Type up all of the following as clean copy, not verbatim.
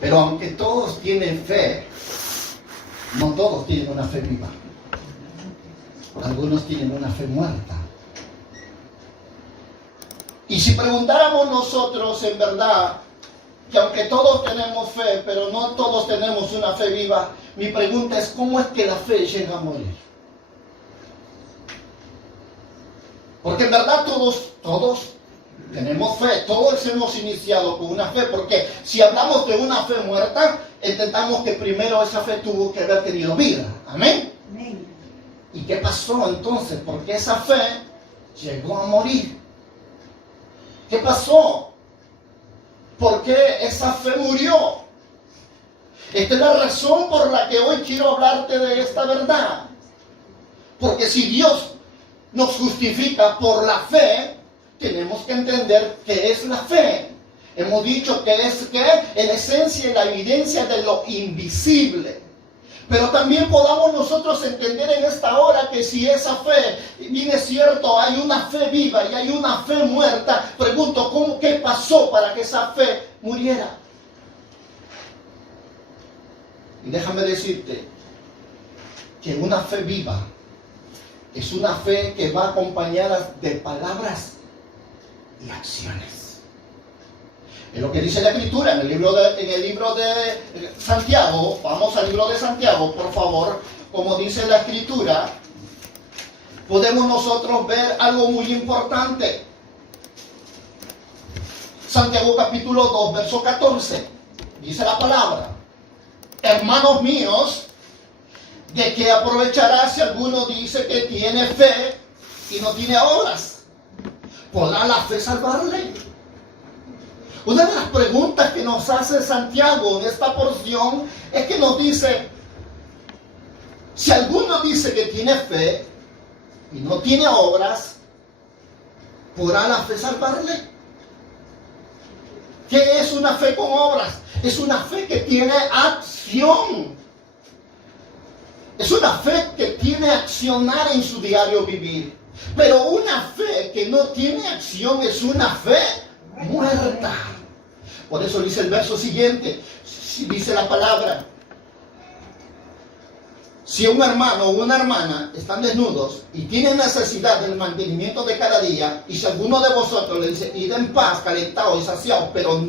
Pero aunque todos tienen fe, no todos tienen una fe viva. Algunos tienen una fe muerta. Y si preguntáramos nosotros en verdad, que aunque todos tenemos fe, pero no todos tenemos una fe viva, mi pregunta es, ¿cómo es que la fe llega a morir? Porque en verdad todos tenemos fe, todos hemos iniciado con una fe, porque si hablamos de una fe muerta, entendamos que primero esa fe tuvo que haber tenido vida. ¿Amén? Amén. ¿Y qué pasó entonces? Porque esa fe llegó a morir. ¿Qué pasó? ¿Por qué esa fe murió? Esta es la razón por la que hoy quiero hablarte de esta verdad. Porque si Dios nos justifica por la fe, tenemos que entender qué es la fe. Hemos dicho que es en esencia la evidencia de lo invisible. Pero también podamos nosotros entender en esta hora que si esa fe, bien es cierto, hay una fe viva y hay una fe muerta, pregunto, ¿qué pasó para que esa fe muriera? Y déjame decirte que una fe viva es una fe que va acompañada de palabras y acciones. Es lo que dice la Escritura en el libro de Santiago. Vamos al libro de Santiago, por favor. Como dice la Escritura, podemos nosotros ver algo muy importante. Santiago capítulo 2, verso 14. Dice la palabra: hermanos míos, ¿de qué aprovechará si alguno dice que tiene fe y no tiene obras? ¿Podrá la fe salvarle? Una de las preguntas que nos hace Santiago en esta porción es que nos dice, si alguno dice que tiene fe y no tiene obras, ¿podrá la fe salvarle? ¿Qué es una fe con obras? Es una fe que tiene acción. Es una fe que tiene accionar en su diario vivir. Pero una fe que no tiene acción es una fe muerta. Por eso dice el verso siguiente, dice la palabra: si un hermano o una hermana están desnudos y tienen necesidad del mantenimiento de cada día, y si alguno de vosotros le dice, id en paz, calentados y saciados, pero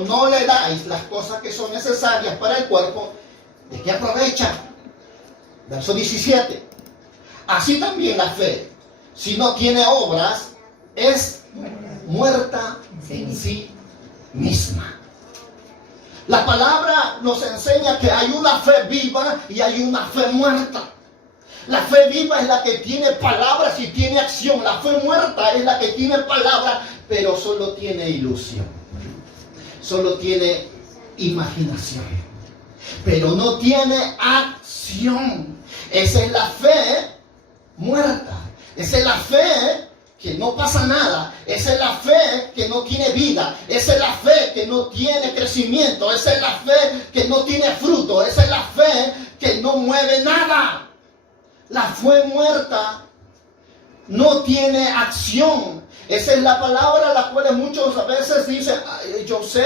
no le dais las cosas que son necesarias para el cuerpo, ¿de qué aprovecha? Verso 17. Así también la fe, si no tiene obras, es muerta en sí misma. La palabra nos enseña que hay una fe viva y hay una fe muerta. La fe viva es la que tiene palabras y tiene acción. La fe muerta es la que tiene palabras, pero solo tiene ilusión. Solo tiene imaginación. Pero no tiene acción. Esa es la fe muerta. Esa es la fe que no pasa nada. Esa es la fe que no tiene vida. Esa es la fe que no tiene crecimiento. Esa es la fe que no tiene fruto. Esa es la fe que no mueve nada. La fe muerta no tiene acción. Esa es la palabra a la cual muchos a veces dicen, yo sé,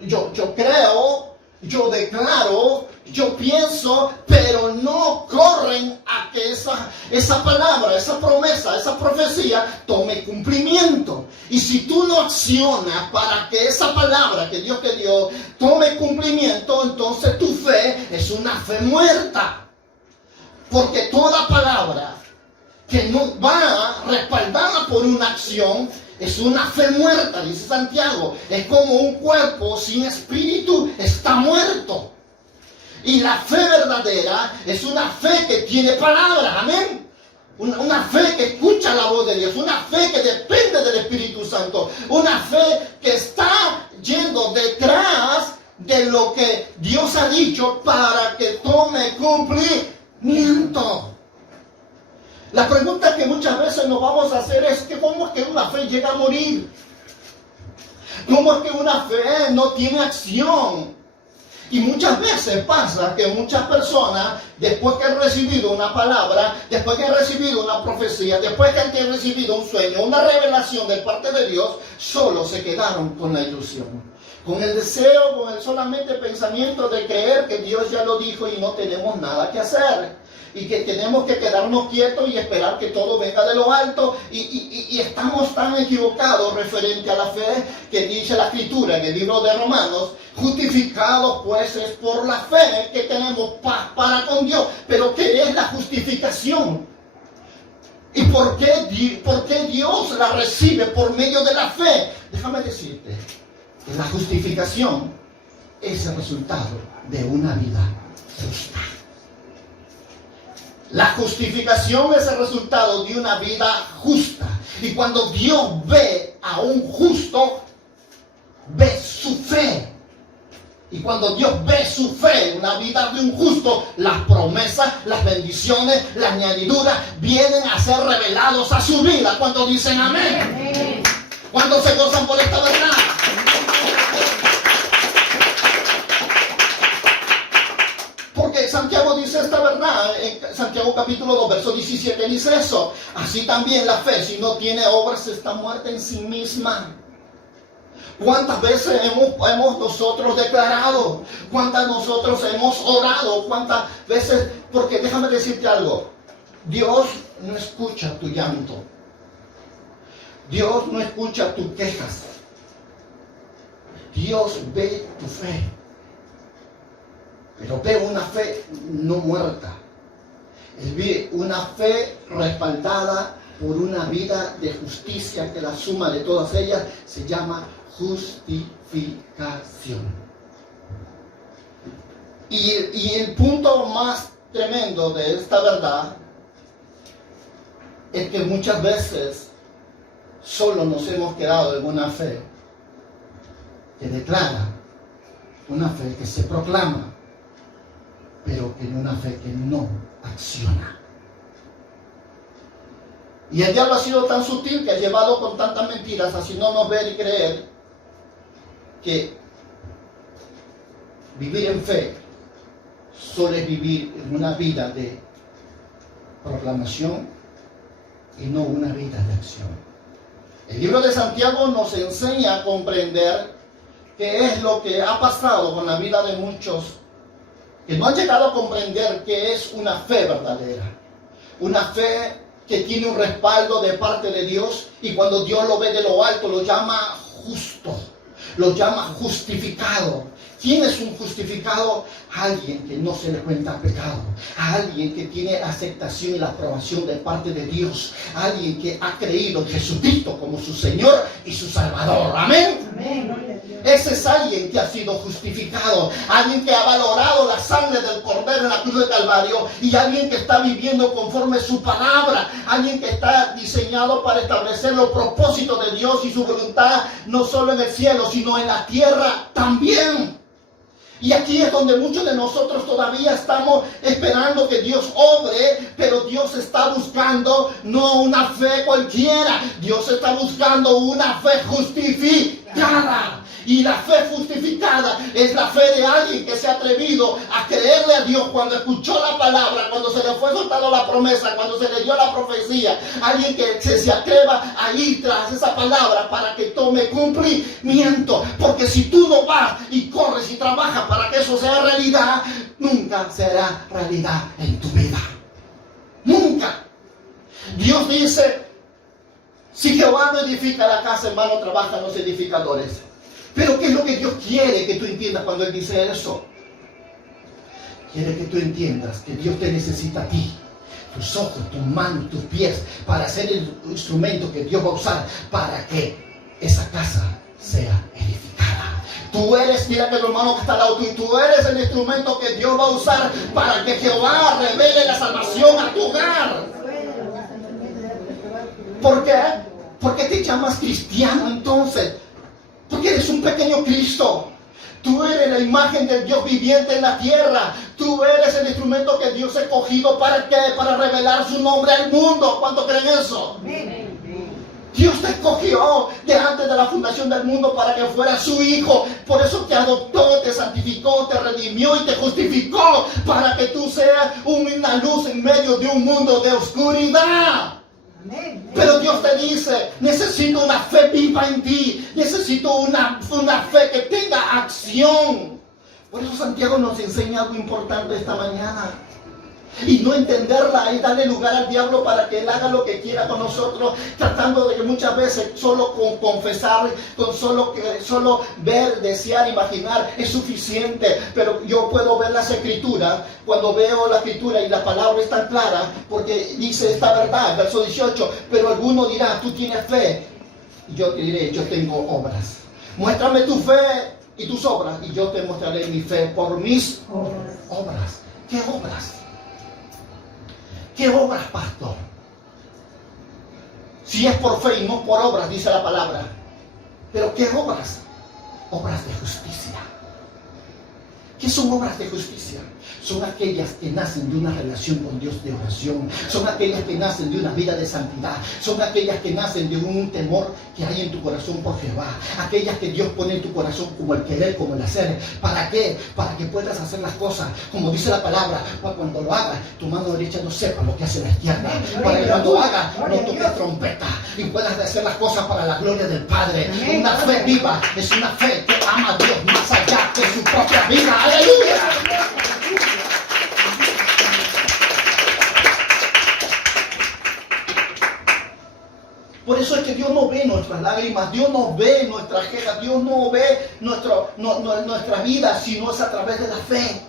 yo creo, yo declaro, yo pienso, pero no corren a que esa palabra, esa promesa, esa profecía tome cumplimiento. Y si tú no accionas para que esa palabra que Dios te dio tome cumplimiento, entonces tu fe es una fe muerta. Porque toda palabra que no va respaldada por una acción es una fe muerta, dice Santiago. Es como un cuerpo sin espíritu, está muerto. Y la fe verdadera es una fe que tiene palabra, amén. Una fe que escucha la voz de Dios, una fe que depende del Espíritu Santo, una fe que está yendo detrás de lo que Dios ha dicho para que tome cumplimiento. La pregunta que muchas veces nos vamos a hacer es que ¿cómo es que una fe llega a morir? ¿Cómo es que una fe no tiene acción? Y muchas veces pasa que muchas personas, después que han recibido una palabra, después que han recibido una profecía, después que han recibido un sueño, una revelación de parte de Dios, solo se quedaron con la ilusión. con el deseo, con el solamente pensamiento de creer que Dios ya lo dijo y no tenemos nada que hacer. Y que tenemos que quedarnos quietos y esperar que todo venga de lo alto. Y estamos tan equivocados referente a la fe que dice la Escritura en el libro de Romanos: justificados pues es por la fe que tenemos paz para con Dios. Pero ¿qué es la justificación? ¿Y por qué Dios la recibe por medio de la fe? Déjame decirte que la justificación es el resultado de una vida justa. La justificación es el resultado de una vida justa. Y cuando Dios ve a un justo, ve su fe. Y cuando Dios ve su fe, una vida de un justo, las promesas, las bendiciones, las añadiduras vienen a ser revelados a su vida. Cuando dicen amén. Amén. Cuando se gozan por esta verdad. Porque Santiago dice esta verdad, en Santiago capítulo 2, verso 17 dice eso. Así también la fe, si no tiene obras, está muerta en sí misma. ¿Cuántas veces hemos nosotros declarado? ¿Cuántas nosotros hemos orado? ¿Cuántas veces? Porque déjame decirte algo. Dios no escucha tu llanto. Dios no escucha tus quejas. Dios ve tu fe. Pero ve una fe no muerta. Él ve una fe respaldada por una vida de justicia, que la suma de todas ellas se llama justificación. Y el punto más tremendo de esta verdad es que muchas veces solo nos hemos quedado en una fe que declara, una fe que se proclama, pero que en una fe que no acciona. Y el diablo ha sido tan sutil que ha llevado con tantas mentiras, haciéndonos ver y creer que vivir en fe solo es vivir en una vida de proclamación y no una vida de acción. El libro de Santiago nos enseña a comprender qué es lo que ha pasado con la vida de muchos que no han llegado a comprender qué es una fe verdadera. Una fe que tiene un respaldo de parte de Dios, y cuando Dios lo ve de lo alto lo llama justo, lo llama justificado. ¿Quién es un justificado? Alguien que no se le cuenta pecado, alguien que tiene aceptación y la aprobación de parte de Dios, alguien que ha creído en Jesucristo como su Señor y su Salvador. Amén. Amén. Ese es alguien que ha sido justificado, alguien que ha valorado la sangre del Cordero en la cruz de Calvario, y alguien que está viviendo conforme su palabra, alguien que está diseñado para establecer los propósitos de Dios y su voluntad, no solo en el cielo, sino en la tierra también. Y aquí es donde muchos de nosotros todavía estamos esperando que Dios obre, pero Dios está buscando no una fe cualquiera, Dios está buscando una fe justificada. Y la fe justificada es la fe de alguien que se ha atrevido a creerle a Dios cuando escuchó la palabra, cuando se le fue soltado la promesa, cuando se le dio la profecía. Alguien que se atreva a ir tras esa palabra para que tome cumplimiento. Porque si tú no vas y corres y trabajas para que eso sea realidad, nunca será realidad en tu vida. Nunca. Dios dice: si Jehová no edifica la casa, en vano trabajan los edificadores. Pero ¿qué es lo que Dios quiere que tú entiendas cuando Él dice eso? Quiere que tú entiendas que Dios te necesita a ti, tus ojos, tus manos, tus pies, para ser el instrumento que Dios va a usar para que esa casa sea edificada. Tú eres, mira que el hermano que está al lado tuyo, tú eres el instrumento que Dios va a usar para que Jehová revele la salvación a tu hogar. ¿Por qué? ¿Por qué te llamas cristiano entonces? Porque eres un pequeño Cristo. Tú eres la imagen del Dios viviente en la tierra. Tú eres el instrumento que Dios ha escogido. ¿Para qué? Para revelar su nombre al mundo. ¿Cuántos creen eso? Dios te escogió de antes de la fundación del mundo para que fueras su hijo. Por eso te adoptó, te santificó, te redimió y te justificó. Para que tú seas una luz en medio de un mundo de oscuridad. Pero Dios te dice, necesito una fe viva en ti. Necesito una fe que tenga acción. Por eso Santiago nos enseña algo importante esta mañana. Y no entenderla y darle lugar al diablo para que él haga lo que quiera con nosotros, tratando de que muchas veces solo con confesar, con solo ver, desear, imaginar es suficiente. Pero yo puedo ver las escrituras, cuando veo la escritura y la palabra es tan clara, porque dice esta verdad, verso 18, pero alguno dirá, tú tienes fe, y yo te diré, yo tengo obras. Muéstrame tu fe y tus obras, y yo te mostraré mi fe por mis obras. ¿Qué obras? ¿Qué obras, pastor? Si es por fe y no por obras, dice la palabra. ¿Pero qué obras? Obras de justicia. ¿Qué son obras de justicia? Son aquellas que nacen de una relación con Dios de oración. Son aquellas que nacen de una vida de santidad. Son aquellas que nacen de un temor que hay en tu corazón por Jehová. Aquellas que Dios pone en tu corazón como el querer, como el hacer. ¿Para qué? Para que puedas hacer las cosas como dice la palabra. Para cuando lo hagas, tu mano derecha no sepa lo que hace la izquierda. Para que cuando lo hagas, no toques trompeta. Y puedas hacer las cosas para la gloria del Padre. Una fe viva es una fe que ama a Dios más allá de su propia vida. ¡Aleluya! Por eso es que Dios no ve nuestras lágrimas, Dios no ve nuestras quejas, Dios no ve nuestra vida, sino es a través de la fe.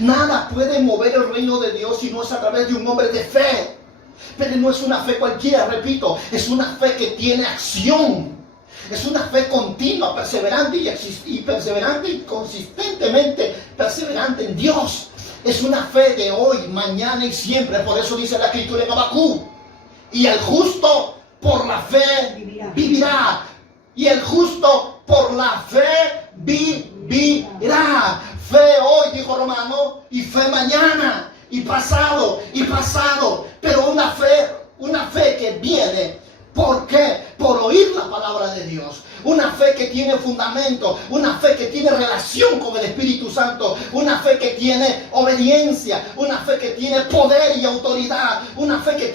Nada puede mover el reino de Dios si no es a través de un hombre de fe. Pero no es una fe cualquiera, repito, es una fe que tiene acción. Es una fe continua, perseverante y consistentemente perseverante en Dios. Es una fe de hoy, mañana y siempre. Por eso dice la escritura en Habacuc. Y el justo por la fe vivirá. Y el justo por la fe vivirá. Fe hoy, dijo Romano, y fe mañana, y pasado. Pero una fe que viene. ¿Por qué? Por oír la palabra de Dios. Una fe que tiene fundamento, una fe que tiene relación con el Espíritu Santo, una fe que tiene obediencia, una fe que tiene poder y autoridad, una fe que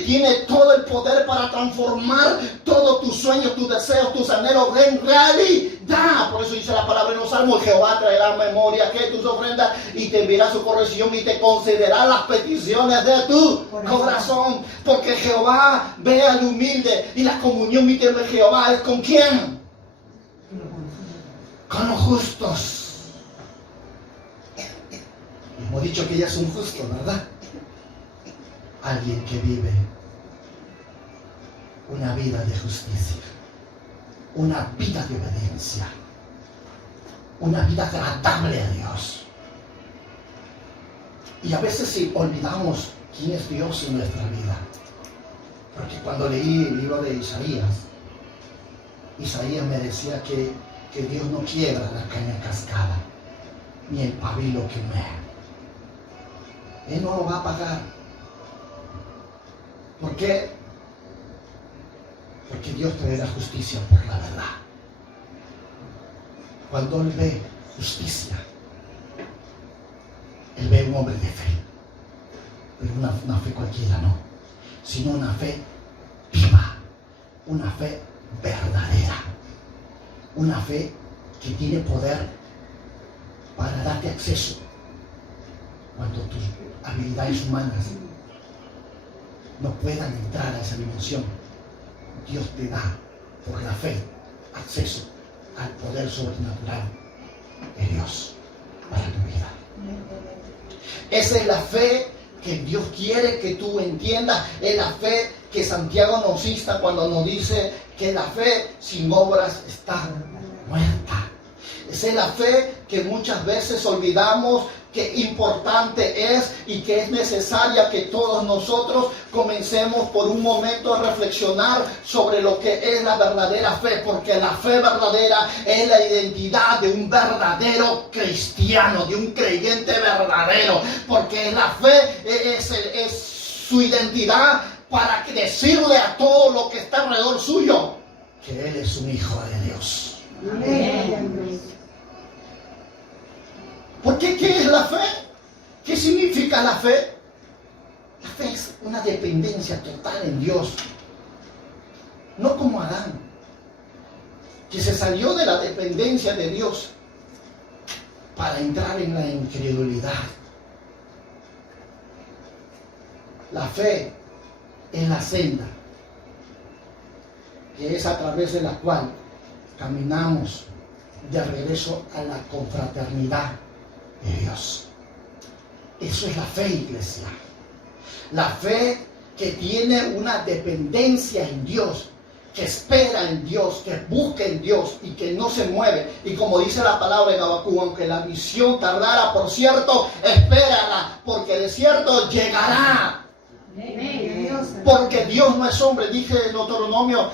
tiene todo el poder para transformar todos tus sueños, tus deseos, tus anhelos en realidad. Por eso dice la palabra en los Salmos, Jehová traerá memoria que tus ofrendas y te enviará su corrección y te concederá las peticiones de tu corazón. Porque Jehová ve al humilde y la comunión íntima de Jehová es ¿con quién? Con los justos. Hemos dicho que ellas son justos, ¿verdad? Alguien que vive una vida de justicia, una vida de obediencia, una vida agradable a Dios. Y a veces si olvidamos quién es Dios en nuestra vida. Porque cuando leí el libro de Isaías me decía que Dios no quiebra la caña cascada, ni el pabilo que humea. Él no lo va a pagar. ¿Por qué? Porque Dios traerá justicia por la verdad. Cuando Él ve justicia, Él ve un hombre de fe. Pero una fe cualquiera no, sino una fe viva, una fe verdadera, una fe que tiene poder para darte acceso cuando tus habilidades humanas no puedan entrar a esa dimensión. Dios te da por la fe acceso al poder sobrenatural de Dios para tu vida. Esa es la fe que Dios quiere que tú entiendas. Es la fe que Santiago nos insta cuando nos dice que la fe sin obras está muerta. Esa es la fe que muchas veces olvidamos que importante es y que es necesaria que todos nosotros comencemos por un momento a reflexionar sobre lo que es la verdadera fe, porque la fe verdadera es la identidad de un verdadero cristiano, de un creyente verdadero, porque la fe es su identidad para decirle a todo lo que está alrededor suyo que Él es un hijo de Dios. Amén. ¿Por qué? ¿Qué es la fe? ¿Qué significa la fe? La fe es una dependencia total en Dios. No como Adán, que se salió de la dependencia de Dios para entrar en la incredulidad. La fe es la senda, que es a través de la cual caminamos de regreso a la confraternidad de Dios. Eso es la fe, iglesia. La fe que tiene una dependencia en Dios, que espera en Dios, que busca en Dios y que no se mueve. Y como dice la palabra en Habacuc, aunque la visión tardara, por cierto, espérala, porque de cierto llegará. Porque Dios no es hombre, dije en Deuteronomio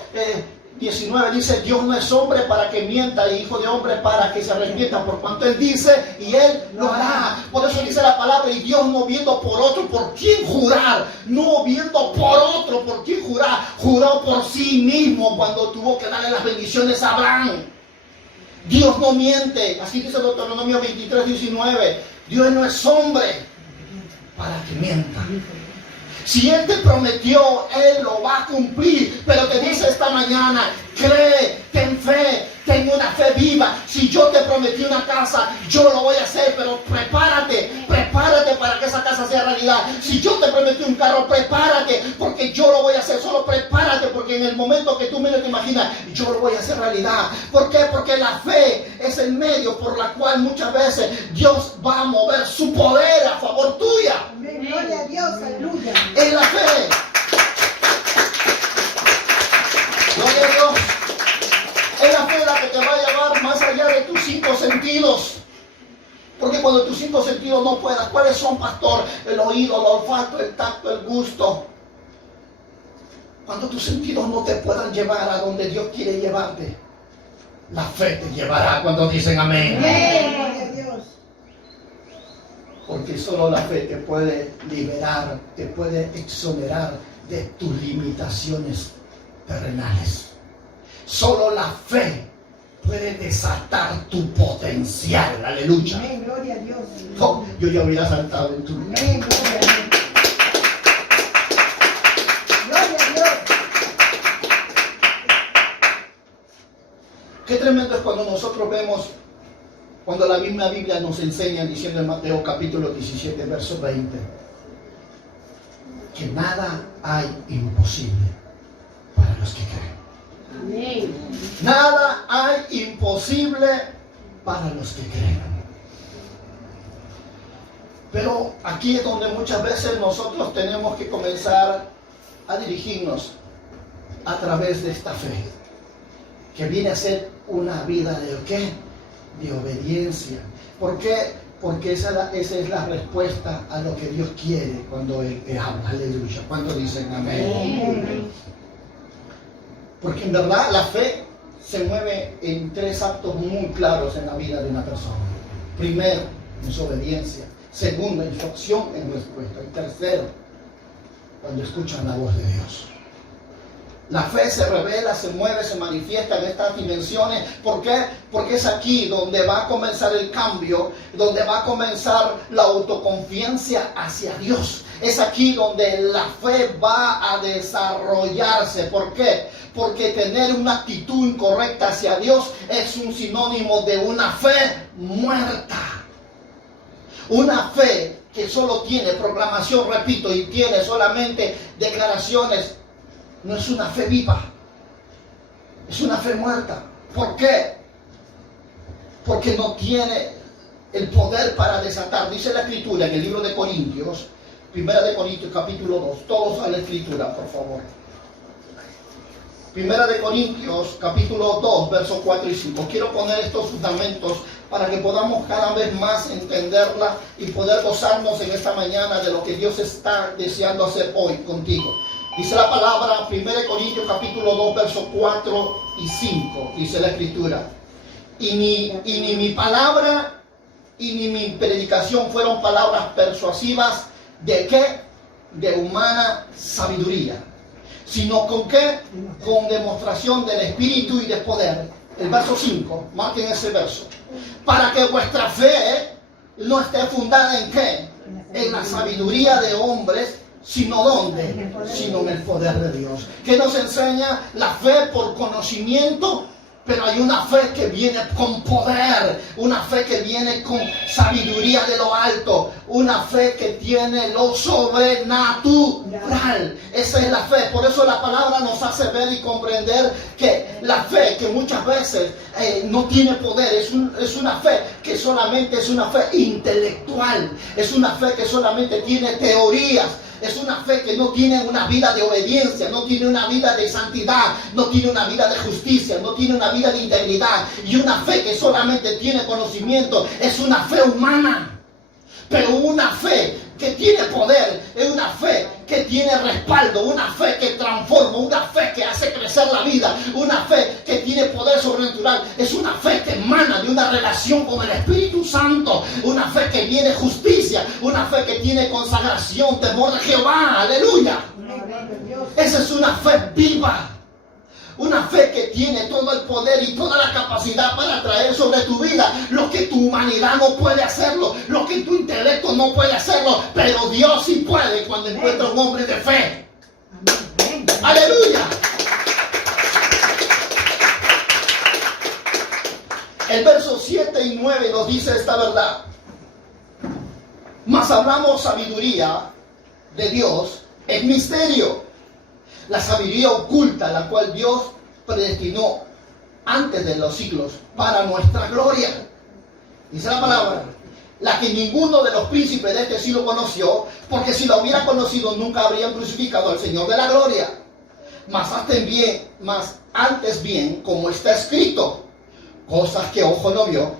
19, dice: Dios no es hombre para que mienta, y hijo de hombre para que se arrepienta. Por cuanto Él dice, y Él lo hará. Por eso dice la palabra: y Dios no viendo por otro por quién jurar, no viendo por otro por quién jurar, juró por sí mismo cuando tuvo que darle las bendiciones a Abraham. Dios no miente, así dice Deuteronomio 23, 19. Dios no es hombre para que mienta. Si Él te prometió, Él lo va a cumplir. Pero te dice esta mañana: cree, ten fe, ten una fe viva. Si yo te prometí una casa, yo lo voy a hacer, pero prepárate para que esa casa sea realidad. Si yo te prometí un carro, prepárate, porque yo lo voy a hacer. Solo prepárate, porque en el momento que tú menos te imaginas, yo lo voy a hacer realidad. ¿Por qué? Porque la fe es el medio por la cual muchas veces Dios va a mover su poder a favor tuya. Gloria a Dios, aleluya. Es la fe. Gloria a Dios. Es la fe la que te va a llevar más allá de tus 5 sentidos. Porque cuando tus 5 sentidos no puedas, ¿cuáles son, pastor? El oído, el olfato, el tacto, el gusto. Cuando tus sentidos no te puedan llevar a donde Dios quiere llevarte, la fe te llevará. Cuando dicen amén. Gloria a Dios. Porque solo la fe te puede liberar, te puede exonerar de tus limitaciones terrenales. Solo la fe puede desatar tu potencial. Aleluya. Amén, gloria a Dios. Oh, yo ya hubiera saltado en tu lugar. Amén, gloria a Dios. Gloria a Dios. Qué tremendo es cuando nosotros vemos, cuando la misma Biblia nos enseña, diciendo en Mateo capítulo 17, verso 20, que nada hay imposible para los que creen. Amén. Nada hay imposible para los que creen. Pero aquí es donde muchas veces nosotros tenemos que comenzar a dirigirnos a través de esta fe, que viene a ser una vida de ¿qué? De obediencia. ¿Por qué? Porque esa es la respuesta a lo que Dios quiere cuando Él habla. Aleluya. Cuando dicen amén. Porque en verdad la fe se mueve en 3 actos muy claros en la vida de una persona. Primero, en su obediencia. Segundo, en su acción, en respuesta. Y tercero, cuando escuchan la voz de Dios. La fe se revela, se mueve, se manifiesta en estas dimensiones. ¿Por qué? Porque es aquí donde va a comenzar el cambio, donde va a comenzar la autoconfianza hacia Dios. Es aquí donde la fe va a desarrollarse. ¿Por qué? Porque tener una actitud incorrecta hacia Dios es un sinónimo de una fe muerta. Una fe que solo tiene proclamación, repito, y tiene solamente declaraciones, no es una fe viva, es una fe muerta. ¿Por qué? Porque no tiene el poder para desatar. Dice la Escritura en el libro de Corintios, 1 de Corintios capítulo 2, todos a la Escritura, por favor. 1 de Corintios capítulo 2, versos 4 y 5. Quiero poner estos fundamentos para que podamos cada vez más entenderla y poder gozarnos en esta mañana de lo que Dios está deseando hacer hoy contigo. Dice la palabra, 1 Corintios capítulo 2, versos 4 y 5, dice la Escritura. Y ni mi palabra y ni mi predicación fueron palabras persuasivas de qué? De humana sabiduría. Sino con qué? Con demostración del Espíritu y de poder. El verso 5, marquen ese verso. Para que vuestra fe no esté fundada en qué? En la sabiduría de hombres, sino ¿dónde? Sino en el poder de Dios. ¿Qué nos enseña? La fe por conocimiento, pero hay una fe que viene con poder, una fe que viene con sabiduría de lo alto, una fe que tiene lo sobrenatural. Esa es la fe. Por eso la palabra nos hace ver y comprender que la fe, que muchas veces no tiene poder, es una fe que solamente es una fe intelectual, es una fe que solamente tiene teorías. Es una fe que no tiene una vida de obediencia, no tiene una vida de santidad, no tiene una vida de justicia, no tiene una vida de integridad. Y una fe que solamente tiene conocimiento es una fe humana. Pero una fe que tiene poder es una fe que tiene respaldo, una fe que transforma, una fe que hace crecer la vida, una fe que tiene poder sobrenatural. Es una fe que emana de una relación con el Espíritu Santo, una fe que viene justicia, una fe que tiene consagración, temor de Jehová, aleluya. Esa es una fe viva. Una fe que tiene todo el poder y toda la capacidad para traer sobre tu vida lo que tu humanidad no puede hacerlo, lo que tu intelecto no puede hacerlo, pero Dios sí puede cuando encuentra un hombre de fe. ¡Aleluya! El verso 7 y 9 nos dice esta verdad. Mas hablamos sabiduría de Dios en misterio. La sabiduría oculta, la cual Dios predestinó antes de los siglos para nuestra gloria. Dice la palabra, la que ninguno de los príncipes de este siglo conoció, porque si lo hubiera conocido nunca habrían crucificado al Señor de la gloria. Mas antes bien, como está escrito, cosas que ojo no vio,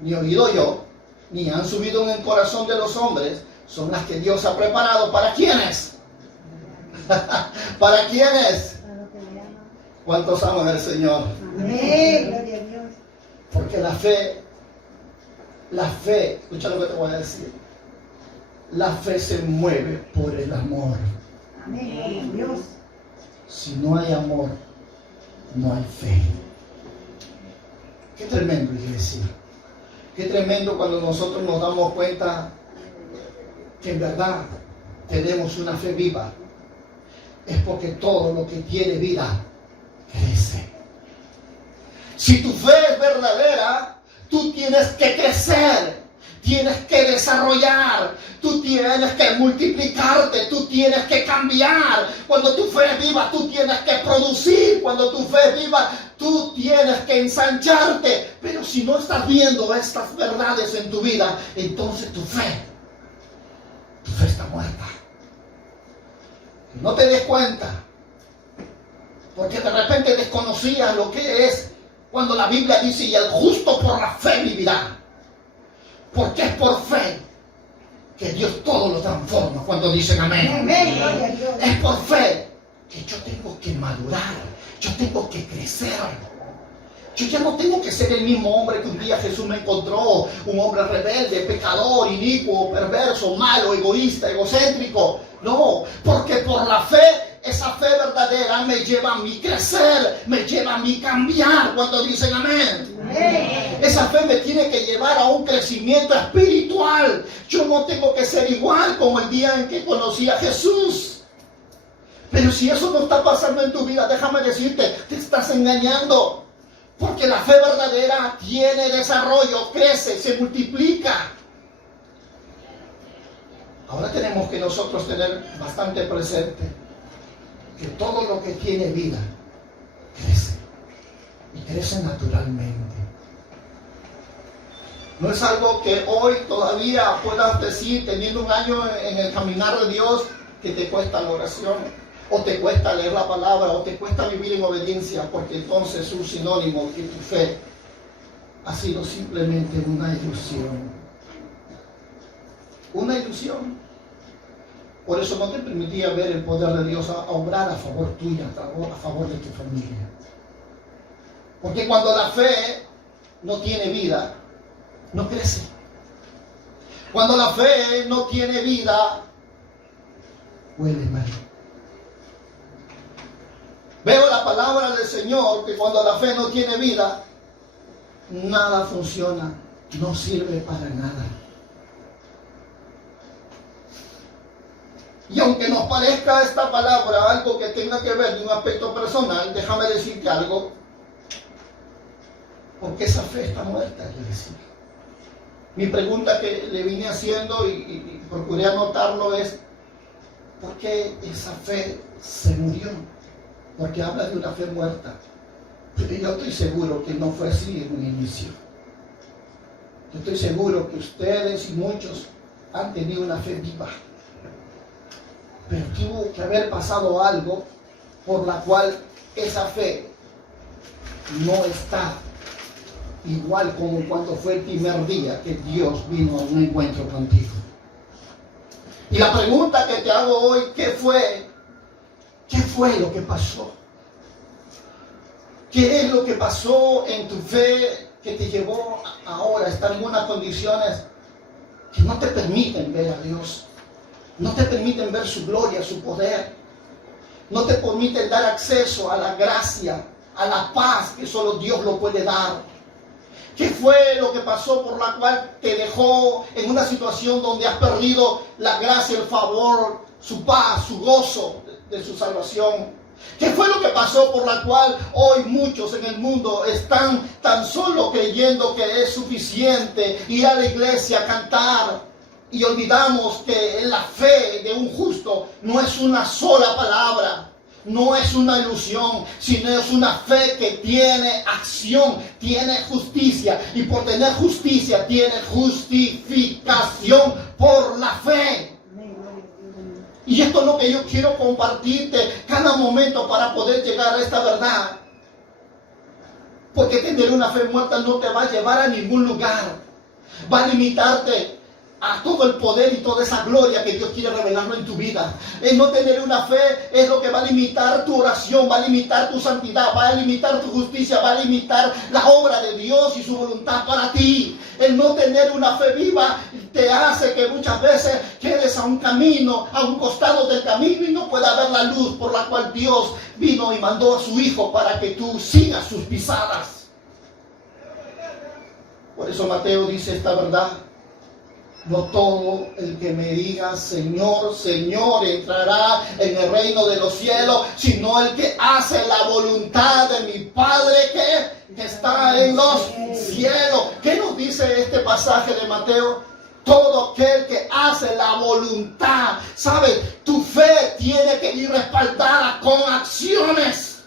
ni oído yo, ni han subido en el corazón de los hombres, son las que Dios ha preparado. ¿Para quiénes? ¿Para quiénes? ¿Cuántos aman al Señor? Amén. Gloria a Dios. Porque la fe, escucha lo que te voy a decir. La fe se mueve por el amor. Amén. Gloria a Dios. Si no hay amor, no hay fe. Qué tremendo, iglesia. Qué tremendo cuando nosotros nos damos cuenta que en verdad tenemos una fe viva. Es porque todo lo que tiene vida crece. Si tu fe es verdadera, tú tienes que crecer, tienes que desarrollar, tú tienes que multiplicarte, tú tienes que cambiar. Cuando tu fe es viva, tú tienes que producir. Cuando tu fe es viva, tú tienes que ensancharte. Pero si no estás viendo estas verdades en tu vida, entonces tu fe está muerta. No te des cuenta, porque de repente desconocías lo que es cuando la Biblia dice, y el justo por la fe vivirá. Porque es por fe que Dios todo lo transforma cuando dicen amén. Amén. Gloria a Dios. Es por fe que yo tengo que madurar, yo tengo que crecer. Yo ya no tengo que ser el mismo hombre que un día Jesús me encontró, un hombre rebelde, pecador, inicuo, perverso, malo, egoísta, egocéntrico. No, porque por la fe, esa fe verdadera me lleva a mí crecer, me lleva a mí cambiar cuando dicen amén. Amén. Esa fe me tiene que llevar a un crecimiento espiritual. Yo no tengo que ser igual como el día en que conocí a Jesús. Pero si eso no está pasando en tu vida, déjame decirte, te estás engañando. Porque la fe verdadera tiene desarrollo, crece, se multiplica. Ahora tenemos que nosotros tener bastante presente que todo lo que tiene vida crece. Y crece naturalmente. No es algo que hoy todavía puedas decir, teniendo un año en el caminar de Dios, que te cuesta la oración. O te cuesta leer la palabra, o te cuesta vivir en obediencia, porque entonces es un sinónimo que tu fe ha sido simplemente una ilusión. Una ilusión. Por eso no te permitía ver el poder de Dios a obrar a favor tuya, a favor de tu familia. Porque cuando la fe no tiene vida, no crece. Cuando la fe no tiene vida, huele mal. Veo la palabra del Señor que cuando la fe no tiene vida, nada funciona, no sirve para nada. Y aunque nos parezca esta palabra algo que tenga que ver de un aspecto personal, déjame decirte algo, porque esa fe está muerta, quiero decir. Mi pregunta que le vine haciendo y procuré anotarlo es, ¿por qué esa fe se murió? Porque habla de una fe muerta. Pero yo estoy seguro que no fue así en un inicio. Yo estoy seguro que ustedes y muchos han tenido una fe viva. Pero tuvo que haber pasado algo por la cual esa fe no está igual como cuando fue el primer día que Dios vino a un encuentro contigo. Y la pregunta que te hago hoy, ¿qué fue? ¿Qué fue lo que pasó? ¿Qué es lo que pasó en tu fe que te llevó ahora a estar en unas condiciones que no te permiten ver a Dios? No te permiten ver su gloria, su poder. No te permiten dar acceso a la gracia, a la paz que solo Dios lo puede dar. ¿Qué fue lo que pasó por la cual te dejó en una situación donde has perdido la gracia, el favor, su paz, su gozo de su salvación? ¿Qué fue lo que pasó por la cual hoy muchos en el mundo están tan solo creyendo que es suficiente ir a la iglesia a cantar? Y olvidamos que la fe de un justo no es una sola palabra, no es una ilusión, sino es una fe que tiene acción, tiene justicia. Y por tener justicia tiene justificación por la fe. Y esto es lo que yo quiero compartirte cada momento para poder llegar a esta verdad. Porque tener una fe muerta no te va a llevar a ningún lugar. Va a limitarte a todo el poder y toda esa gloria que Dios quiere revelarlo en tu vida. El no tener una fe es lo que va a limitar tu oración, va a limitar tu santidad, va a limitar tu justicia, va a limitar la obra de Dios y su voluntad para ti. El no tener una fe viva te hace que muchas veces quedes a un camino, a un costado del camino y no pueda ver la luz por la cual Dios vino y mandó a su Hijo para que tú sigas sus pisadas. Por eso Mateo dice esta verdad. No todo el que me diga Señor, Señor entrará en el reino de los cielos, sino el que hace la voluntad de mi Padre que está en los cielos. ¿Qué nos dice este pasaje de Mateo? Todo aquel que hace la voluntad. ¿Sabes? Tu fe tiene que ir respaldada con acciones.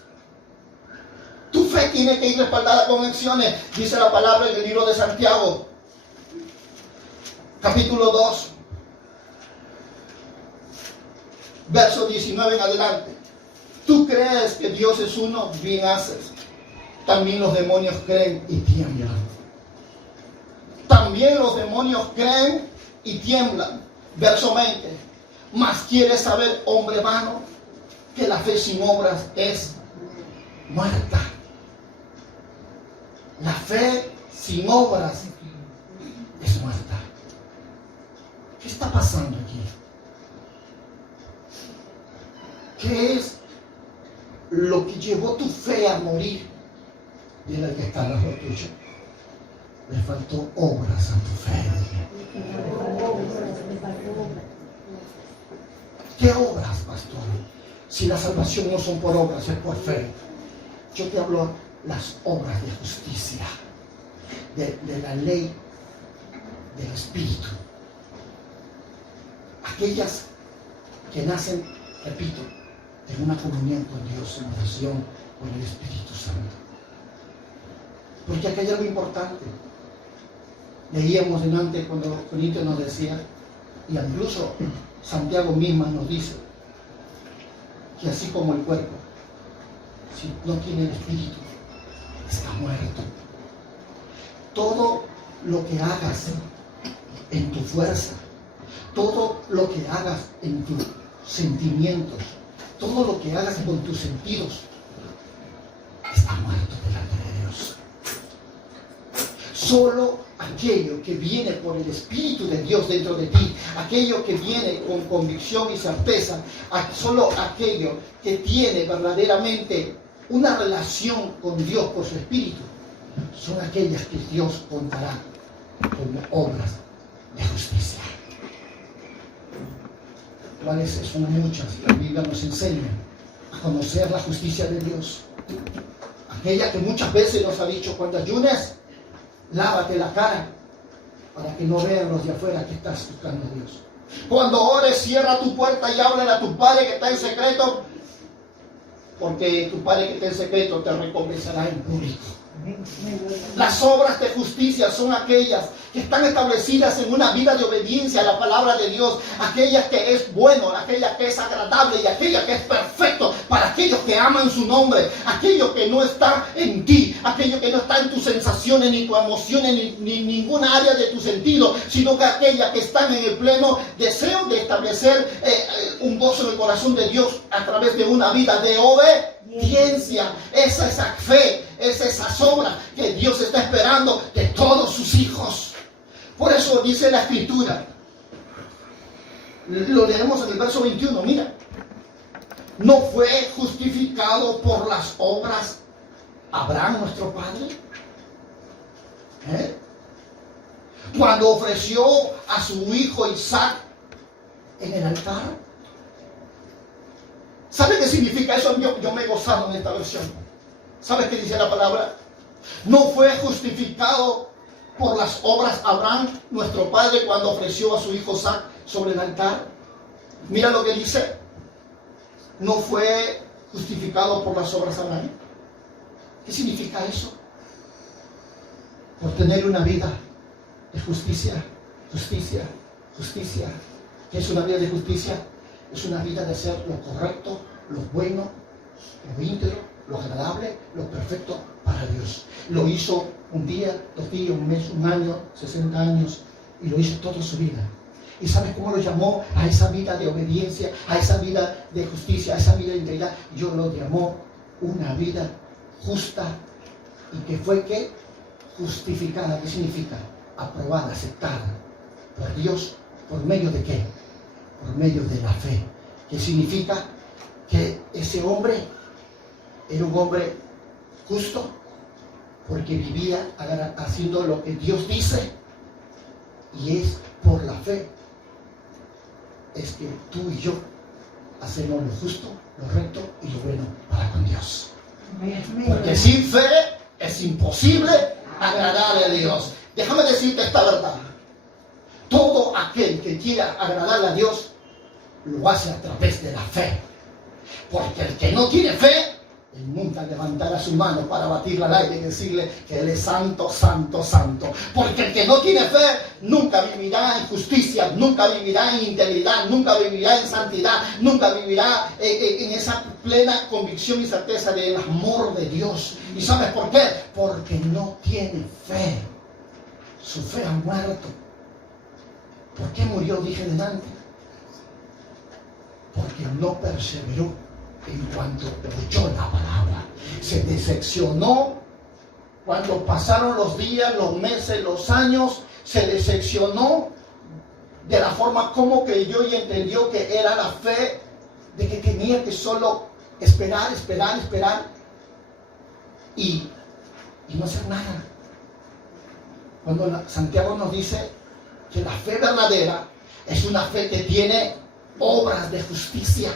Tu fe tiene que ir respaldada con acciones. Dice la palabra en el libro de Santiago. Capítulo 2, verso 19 en adelante. Tú crees que Dios es uno, bien haces. También los demonios creen y tiemblan. También los demonios creen y tiemblan. Verso 20. Mas quieres saber, hombre vano, que la fe sin obras es muerta. La fe sin obras es muerta. ¿Qué está pasando aquí? ¿Qué es lo que llevó tu fe a morir? Dile al que está al lado tuyo. Le faltó obras a tu fe. ¿Qué obras, pastor? Si la salvación no son por obras, es por fe. Yo te hablo las obras de justicia, de la ley del Espíritu. Aquellas que nacen, repito, en una comunión con Dios, en oración con el Espíritu Santo. Porque aquí hay algo importante. Leíamos delante cuando Corintios nos decía, y incluso Santiago misma nos dice, que así como el cuerpo, si no tiene el Espíritu, está muerto. Todo lo que hagas en tu fuerza, todo lo que hagas en tus sentimientos, todo lo que hagas con tus sentidos, está muerto delante de Dios. Solo aquello que viene por el Espíritu de Dios dentro de ti, aquello que viene con convicción y certeza, solo aquello que tiene verdaderamente una relación con Dios por su Espíritu, son aquellas que Dios contará como obras de justicia. ¿Cuáles son muchas? La Biblia nos enseña a conocer la justicia de Dios. Aquella que muchas veces nos ha dicho: cuando ayunes, lávate la cara, para que no vean los de afuera que estás buscando a Dios. Cuando ores, cierra tu puerta y háblale a tu Padre que está en secreto, porque tu Padre que está en secreto te recompensará en público. Las obras de justicia son aquellas que están establecidas en una vida de obediencia a la palabra de Dios, aquellas que es bueno, aquellas que es agradable y aquella que es perfecto para aquellos que aman su nombre, aquello que no está en ti, aquello que no está en tus sensaciones, ni tus emociones, ni ninguna área de tu sentido, sino que aquellas que están en el pleno deseo de establecer un gozo en el corazón de Dios a través de una vida de obediencia. Esa es esa fe, es esa obra que Dios está esperando de todos sus hijos. Por eso dice la Escritura, lo leemos en el verso 21, mira: ¿no fue justificado por las obras Abraham nuestro padre? Cuando ofreció a su hijo Isaac en el altar. ¿Sabe qué significa eso? Yo me he gozado en esta versión. ¿Sabe qué dice la palabra? ¿No fue justificado por las obras Abraham, nuestro padre, cuando ofreció a su hijo Isaac sobre el altar? Mira lo que dice. ¿No fue justificado por las obras Abraham? ¿Qué significa eso? Por tener una vida de justicia. ¿Qué es una vida de justicia? Es una vida de hacer lo correcto, lo bueno, lo íntegro, lo agradable, lo perfecto para Dios. Lo hizo un día, 2 días, un mes, un año, 60 años, y lo hizo toda su vida. ¿Y sabes cómo lo llamó a esa vida de obediencia, a esa vida de justicia, a esa vida de integridad? Yo lo llamó una vida justa, y que fue ¿qué? Justificada. ¿Qué significa? Aprobada, aceptada por Dios. ¿Por medio de qué? Por medio de la fe. ¿Qué significa? Que ese hombre era un hombre justo porque vivía haciendo lo que Dios dice, y es por la fe es que tú y yo hacemos lo justo, lo recto y lo bueno para con Dios. Porque sin fe es imposible agradarle a Dios. Déjame decirte esta verdad: todo aquel que quiera agradarle a Dios lo hace a través de la fe. Porque el que no tiene fe, él nunca levantará su mano para batirla al aire y decirle que Él es santo, santo, santo. Porque el que no tiene fe nunca vivirá en justicia, nunca vivirá en integridad, nunca vivirá en santidad, nunca vivirá en esa plena convicción y certeza del amor de Dios. ¿Y sabes por qué? Porque no tiene fe. Su fe ha muerto. ¿Por qué murió? Dije delante. Porque no perseveró en cuanto oyó la palabra. Se decepcionó cuando pasaron los días, los meses, los años. Se decepcionó de la forma como creyó y entendió que era la fe, de que tenía que solo esperar y no hacer nada. Cuando Santiago nos dice que la fe verdadera es una fe que tiene obras de justicia.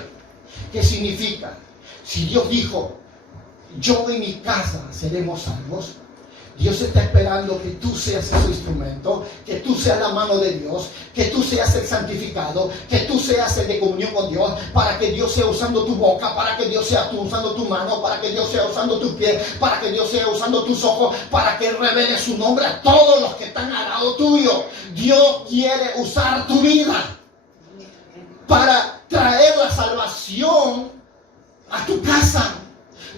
¿Qué significa? Si Dios dijo: yo y mi casa seremos salvos, Dios está esperando que tú seas ese instrumento, que tú seas la mano de Dios, que tú seas el santificado, que tú seas el de comunión con Dios, para que Dios sea usando tu boca, para que Dios sea usando tu mano, para que Dios sea usando tu pie, para que Dios sea usando tus ojos, para que revele su nombre a todos los que están al lado tuyo. Dios quiere usar tu vida para traer la salvación a tu casa.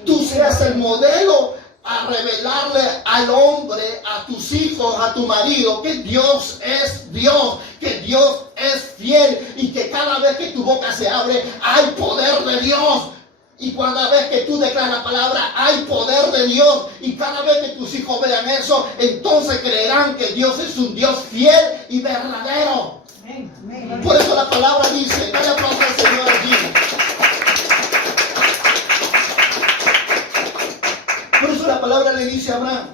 Tú seas el modelo a revelarle al hombre, a tus hijos, a tu marido, que Dios es Dios, que Dios es fiel, y que cada vez que tu boca se abre hay poder de Dios. Y cada vez que tú declaras la palabra hay poder de Dios. Y cada vez que tus hijos vean eso, entonces creerán que Dios es un Dios fiel y verdadero. Por eso la palabra dice, dale aplauso al Señor allí. Por eso la palabra le dice a Abraham: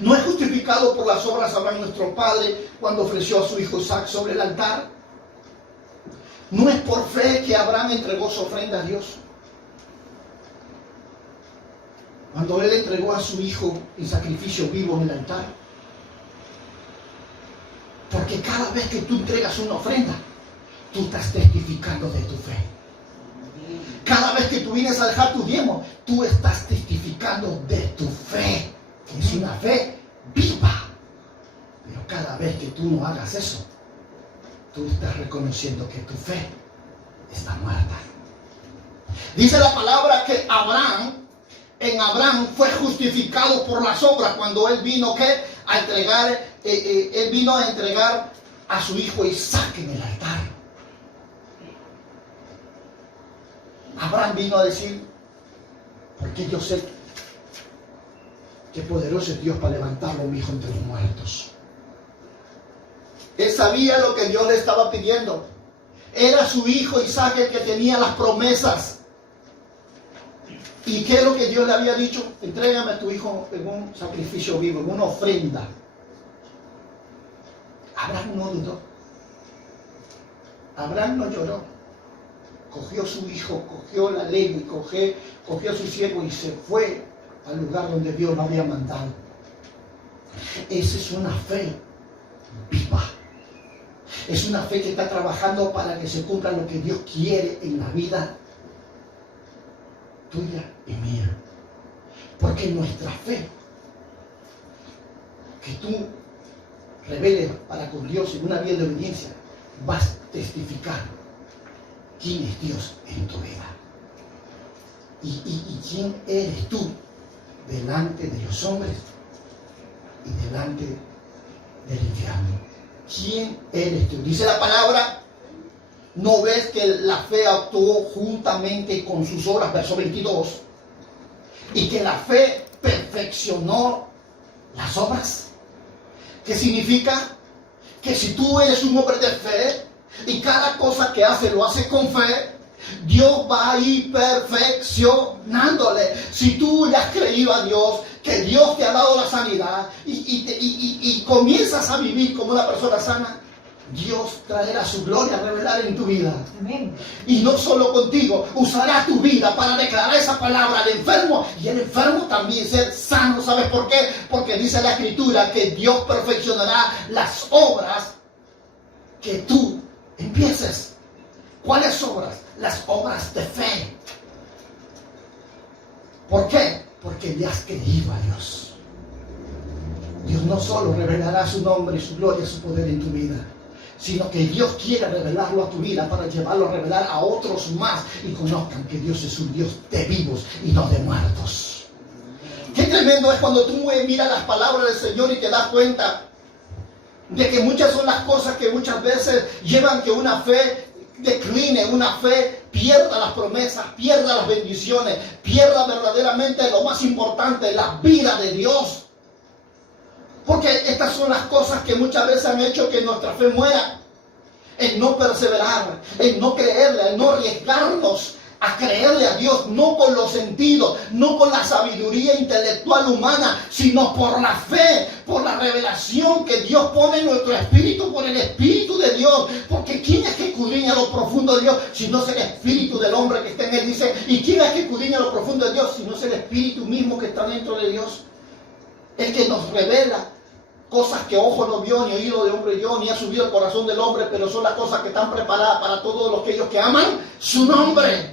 no es justificado por las obras Abraham nuestro padre cuando ofreció a su hijo Isaac sobre el altar. No es por fe que Abraham entregó su ofrenda a Dios. Cuando él entregó a su hijo en sacrificio vivo en el altar. Porque cada vez que tú entregas una ofrenda, tú estás testificando de tu fe. Cada vez que tú vienes a dejar tu diezmo, tú estás testificando de tu fe, que es una fe viva. Pero cada vez que tú no hagas eso, tú estás reconociendo que tu fe está muerta. Dice la palabra que en Abraham fue justificado por las obras cuando él vino a entregar a su hijo Isaac en el altar. Abraham vino a decir, porque yo sé que poderoso es Dios para levantarlo a mi hijo entre los muertos. Él sabía lo que Dios le estaba pidiendo. Era su hijo Isaac el que tenía las promesas. ¿Y qué es lo que Dios le había dicho? Entrégame a tu hijo en un sacrificio vivo, en una ofrenda. Abraham no dudó. Abraham no lloró. Cogió su hijo, cogió la lengua y cogió a su siervo y se fue al lugar donde Dios lo había mandado. Esa es una fe viva. Es una fe que está trabajando para que se cumpla lo que Dios quiere en la vida tuya y mía. Porque nuestra fe, que tú reveles para con Dios en una vida de obediencia, vas a testificar quién es Dios en tu vida. Y quién eres tú delante de los hombres y delante del infierno. ¿Quién eres tú? Dice la palabra, ¿no ves que la fe actuó juntamente con sus obras? Verso 22. Y que la fe perfeccionó las obras. ¿Qué significa? Que si tú eres un hombre de fe y cada cosa que hace lo hace con fe, Dios va a ir perfeccionándole. Si tú le has creído a Dios, que Dios te ha dado la sanidad y comienzas a vivir como una persona sana, Dios traerá su gloria a revelar en tu vida. Amén. Y no solo contigo, usará tu vida para declarar esa palabra al enfermo y el enfermo también ser sano. ¿Sabes por qué? Porque dice la Escritura que Dios perfeccionará las obras que tú empieces. ¿Cuáles obras? Las obras de fe. ¿Por qué? Porque le has creído a Dios. Dios no solo revelará su nombre, su gloria, su poder en tu vida, sino que Dios quiere revelarlo a tu vida para llevarlo a revelar a otros más y conozcan que Dios es un Dios de vivos y no de muertos. Qué tremendo es cuando tú miras las palabras del Señor y te das cuenta de que muchas son las cosas que muchas veces llevan que una fe decline, una fe pierda las promesas, pierda las bendiciones, pierda verdaderamente lo más importante, la vida de Dios. Porque estas son las cosas que muchas veces han hecho que nuestra fe muera. El no perseverar, el no creerle, el no arriesgarnos a creerle a Dios, no con los sentidos, no con la sabiduría intelectual humana, sino por la fe, por la revelación que Dios pone en nuestro espíritu, por el Espíritu de Dios. Porque ¿quién es que escudriña lo profundo de Dios si no es el Espíritu del hombre que está en él? Dice, ¿y quién es que escudriña lo profundo de Dios si no es el Espíritu mismo que está dentro de Dios? El que nos revela cosas que ojo no vio, ni oído de hombre yo, ni ha subido el corazón del hombre, pero son las cosas que están preparadas para todos aquellos que aman su nombre.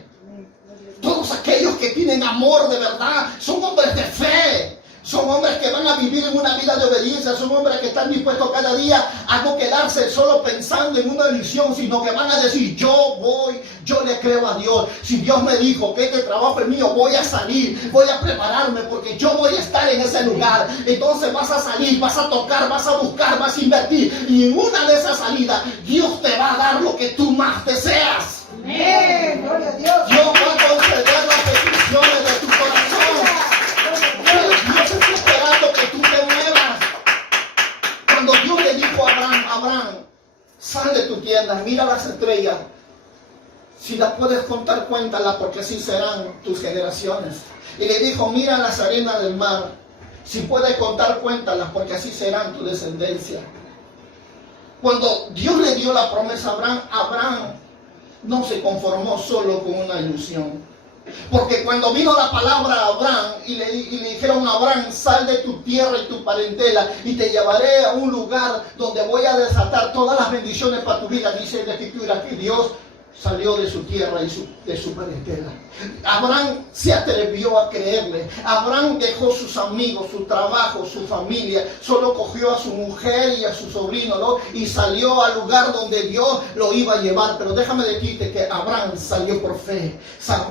Todos aquellos que tienen amor de verdad son hombres de fe. Son hombres que van a vivir en una vida de obediencia. Son hombres que están dispuestos cada día a no quedarse solo pensando en una elección, sino que van a decir, yo le creo a Dios. Si Dios me dijo que este trabajo es mío, voy a salir, voy a prepararme porque yo voy a estar en ese lugar. Entonces vas a salir, vas a tocar, vas a buscar, vas a invertir. Y en una de esas salidas, Dios te va a dar lo que tú más deseas. Amén. Gloria a Dios. Dios va a conceder las peticiones de tu corazón. Dios está esperando que tú te muevas. Cuando Dios le dijo a Abraham, sal de tu tienda, mira las estrellas. Si las puedes contar, cuéntalas, porque así serán tus generaciones. Y le dijo, mira las arenas del mar. Si puedes contar, cuéntalas, porque así serán tu descendencia. Cuando Dios le dio la promesa a Abraham no se conformó solo con una ilusión. Porque cuando vino la palabra a Abraham y le dijeron a Abraham, sal de tu tierra y tu parentela y te llevaré a un lugar donde voy a desatar todas las bendiciones para tu vida, dice la Escritura que Dios salió de su tierra y de su parentela. Abraham se atrevió a creerle. Abraham dejó sus amigos, su trabajo, su familia. Solo cogió a su mujer y a su sobrino, ¿no? Y salió al lugar donde Dios lo iba a llevar. Pero déjame decirte que Abraham salió por fe.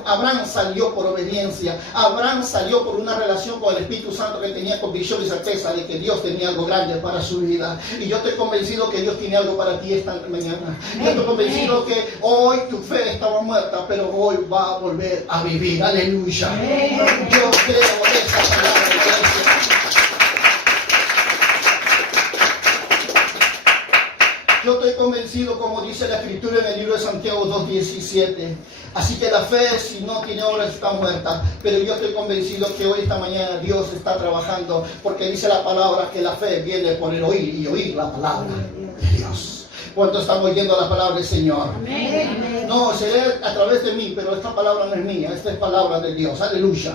Abraham salió por obediencia. Abraham salió por una relación con el Espíritu Santo que tenía convicción y certeza de que Dios tenía algo grande para su vida. Y yo estoy convencido que Dios tiene algo para ti esta mañana. Yo estoy convencido que hoy tu fe estaba muerta, pero hoy va a volver a vivir. Aleluya. Yo creo esa palabra, iglesia. Yo estoy convencido, como dice la Escritura en el libro de Santiago 2:17. Así que la fe, si no tiene obras, está muerta. Pero yo estoy convencido que hoy, esta mañana, Dios está trabajando, porque dice la palabra que la fe viene por el oír y oír la palabra de Dios. ¿Cuánto estamos oyendo la palabra del Señor? Amén. No, será a través de mí, pero esta palabra no es mía, esta es palabra de Dios. Aleluya.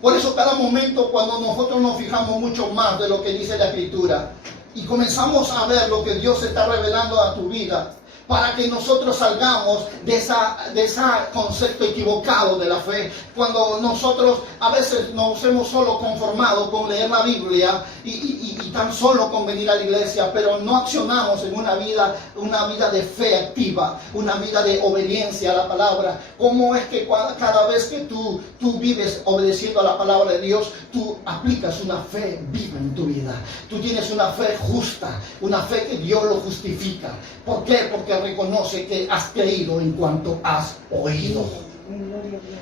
Por eso cada momento, cuando nosotros nos fijamos mucho más de lo que dice la Escritura y comenzamos a ver lo que Dios está revelando a tu vida, para que nosotros salgamos de ese concepto equivocado de la fe. Cuando nosotros a veces nos hemos solo conformado con leer la Biblia y tan solo con venir a la iglesia, pero no accionamos en una vida de fe activa, una vida de obediencia a la palabra. ¿Cómo es que cada vez que tú vives obedeciendo a la palabra de Dios, tú aplicas una fe viva en tu vida? Tú tienes una fe justa, una fe que Dios lo justifica. ¿Por qué? Porque reconoce que has creído en cuanto has oído.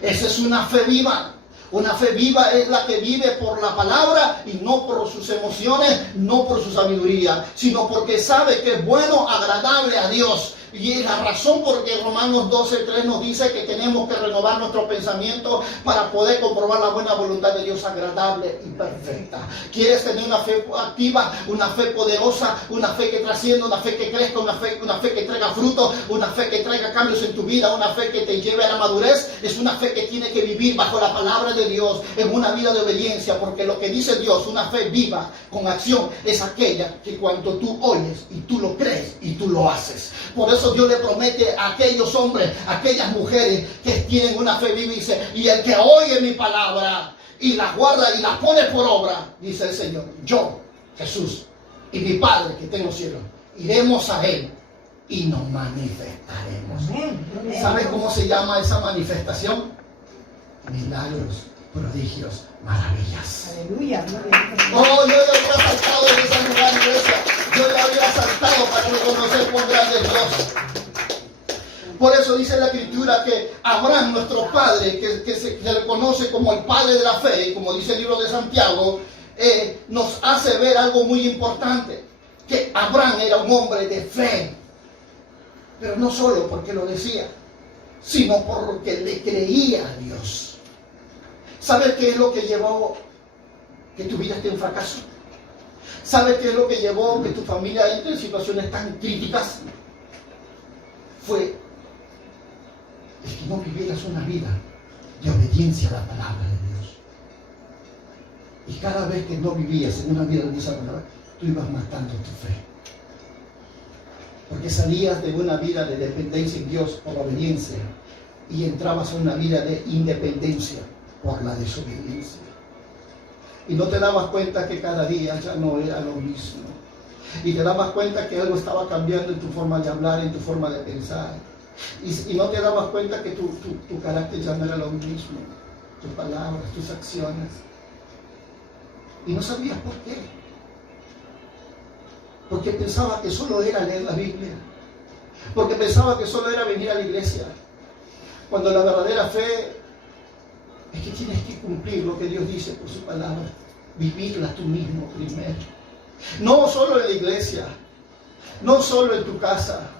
Esa es una fe viva. Una fe viva es la que vive por la palabra y no por sus emociones, no por su sabiduría, sino porque sabe que es bueno, agradable a Dios. Y es la razón por que Romanos 12:3 nos dice que tenemos que renovar nuestro pensamiento para poder comprobar la buena voluntad de Dios agradable y perfecta. ¿Quieres tener una fe activa, una fe poderosa, una fe que trascienda, una fe que crezca, una fe que traiga fruto, una fe que traiga cambios en tu vida, una fe que te lleve a la madurez? Es una fe que tiene que vivir bajo la palabra de Dios, en una vida de obediencia, porque lo que dice Dios, una fe viva con acción, es aquella que cuando tú oyes y tú lo crees y tú lo haces. Por eso Dios le promete a aquellos hombres, a aquellas mujeres que tienen una fe viva, y dice, y el que oye mi palabra y la guarda y la pone por obra, dice el Señor, yo, Jesús, y mi Padre que está en los cielos, iremos a Él y nos manifestaremos. ¿Sabes cómo se llama esa manifestación? Milagros, prodigios, maravillas. Aleluya. Oh, yo ya había saltado en esa lugar, iglesia. Yo ya había saltado para reconocer cuán grande es Dios. Por eso dice la Escritura que Abraham, nuestro padre, que se le conoce como el padre de la fe, como dice el libro de Santiago, nos hace ver algo muy importante, que Abraham era un hombre de fe, pero no solo porque lo decía, sino porque le creía a Dios. ¿Sabes qué es lo que llevó que tu vida esté en fracaso? ¿Sabes qué es lo que llevó que tu familia entre en situaciones tan críticas? Fue es que no vivieras una vida de obediencia a la palabra de Dios. Y cada vez que no vivías en una vida de esa palabra, tú ibas matando tu fe. Porque salías de una vida de dependencia en Dios por la obediencia y entrabas a una vida de independencia por la desobediencia. Y no te dabas cuenta que cada día ya no era lo mismo. Y te dabas cuenta que algo estaba cambiando en tu forma de hablar, en tu forma de pensar. Y no te dabas cuenta que tu carácter ya no era lo mismo. Tus palabras, tus acciones. Y no sabías por qué. Porque pensaba que solo era leer la Biblia. Porque pensaba que solo era venir a la iglesia. Cuando la verdadera fe es que tienes que cumplir lo que Dios dice por su palabra. Vivirla tú mismo primero. No solo en la iglesia, no solo en tu casa,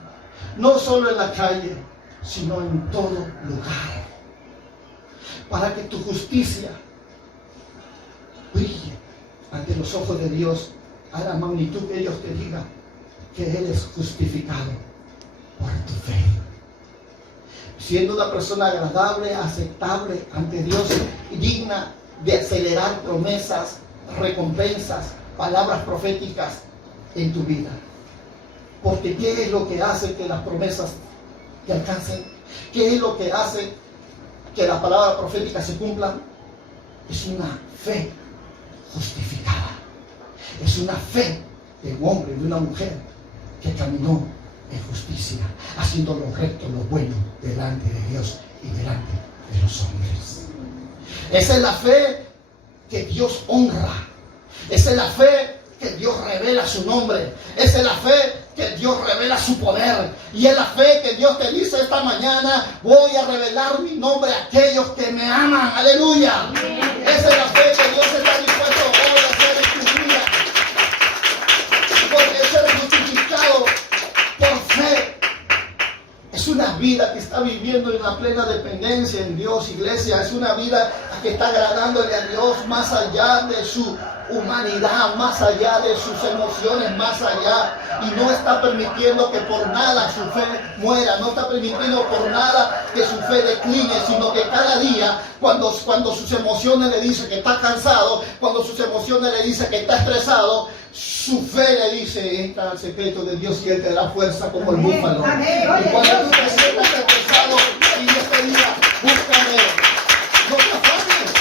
no solo en la calle, sino en todo lugar. Para que tu justicia brille ante los ojos de Dios a la magnitud que ellos te digan que Él es justificado por tu fe. siendo una persona agradable, aceptable ante Dios y digna de acelerar promesas, recompensas, palabras proféticas en tu vida. Porque ¿qué es lo que hace que las promesas te alcancen? ¿Qué es lo que hace que las palabras proféticas se cumplan? Es una fe justificada. Es una fe de un hombre, de una mujer que caminó en justicia, haciendo lo recto, lo bueno delante de Dios y delante de los hombres. Esa es la fe que Dios honra. Esa es la fe que Dios revela su nombre. Esa es la fe que Dios revela su poder. Y es la fe que Dios te dice esta mañana: voy a revelar mi nombre a aquellos que me aman. Aleluya. Esa es la fe que Dios está dispuesto hoy a hacer en tu vida. Porque ser justificado por fe es una vida que está viviendo en la plena dependencia en Dios, iglesia. Es una vida que está agradándole a Dios más allá de su humanidad, más allá de sus emociones, más allá. Y no está permitiendo que por nada su fe muera. No está permitiendo por nada que su fe decline, sino que cada día, cuando sus emociones le dicen que está cansado, cuando sus emociones le dicen que está estresado, su fe le dice: entra al secreto de Dios y Él te da fuerza como el búfalo. Y cuando tú te sientas estresado y Dios te diga: búscame, no te afanes.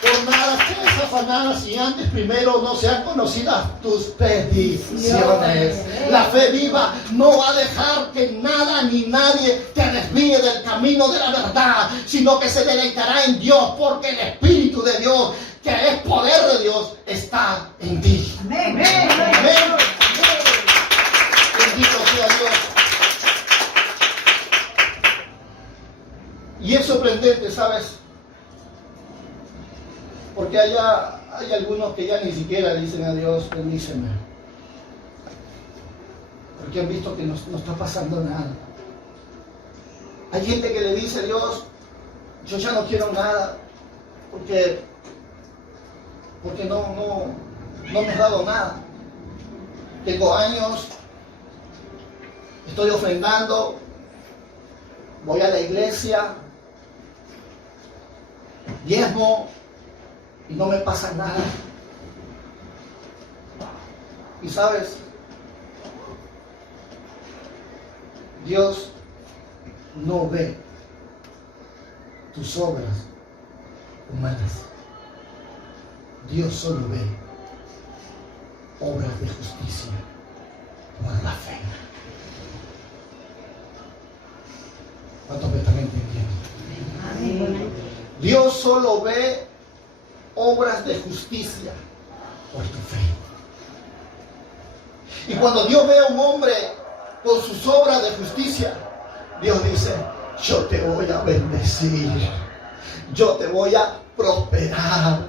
Por nada estés afanada si antes primero no sean conocidas tus peticiones. La fe viva no va a dejar que nada ni nadie te desvíe del camino de la verdad, sino que se deleitará en Dios, porque el Espíritu de Dios, que es poder de Dios, está en ti. Amén. Amén. Bendito sea Dios. Y es sorprendente, ¿sabes? Porque hay algunos que ya ni siquiera le dicen a Dios: bendíceme. Porque han visto que no está pasando nada. Hay gente que le dice a Dios: yo ya no quiero nada, porque no me has dado nada. Tengo años, estoy ofrendando, voy a la iglesia, diezmo, y no me pasa nada. Y sabes, Dios no ve tus obras humanas. Dios solo ve obras de justicia por la fe. ¿Cuántos me están entendiendo? Dios solo ve obras de justicia por tu fe. Y cuando Dios ve a un hombre con sus obras de justicia, Dios dice: yo te voy a bendecir, yo te voy a prosperar,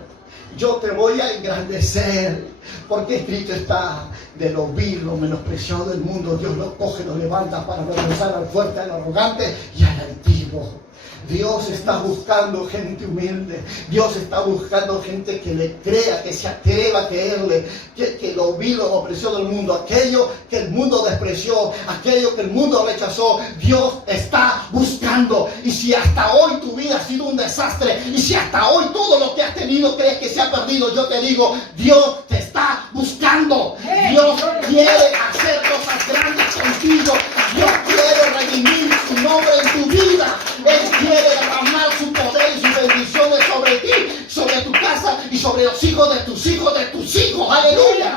yo te voy a engrandecer, porque escrito está: de lo vil, lo menospreciado del mundo, Dios lo coge, lo levanta para avergonzar al fuerte, al arrogante y al altivo. Dios está buscando gente humilde. Dios está buscando gente que le crea, que se atreva a creerle, que lo vil, lo menospreciado del mundo, aquello que el mundo despreció, aquello que el mundo rechazó, Dios está buscando. Y si hasta hoy tu vida ha sido un desastre, y si hasta hoy todo lo que has tenido crees que se ha perdido, yo te digo: Dios te está buscando. Dios quiere hacer cosas grandes contigo. Dios quiere redimir su nombre en tu vida. Él quiere derramar su poder y sus bendiciones sobre ti, sobre tu casa y sobre los hijos de tus hijos, de tus hijos. ¡Aleluya!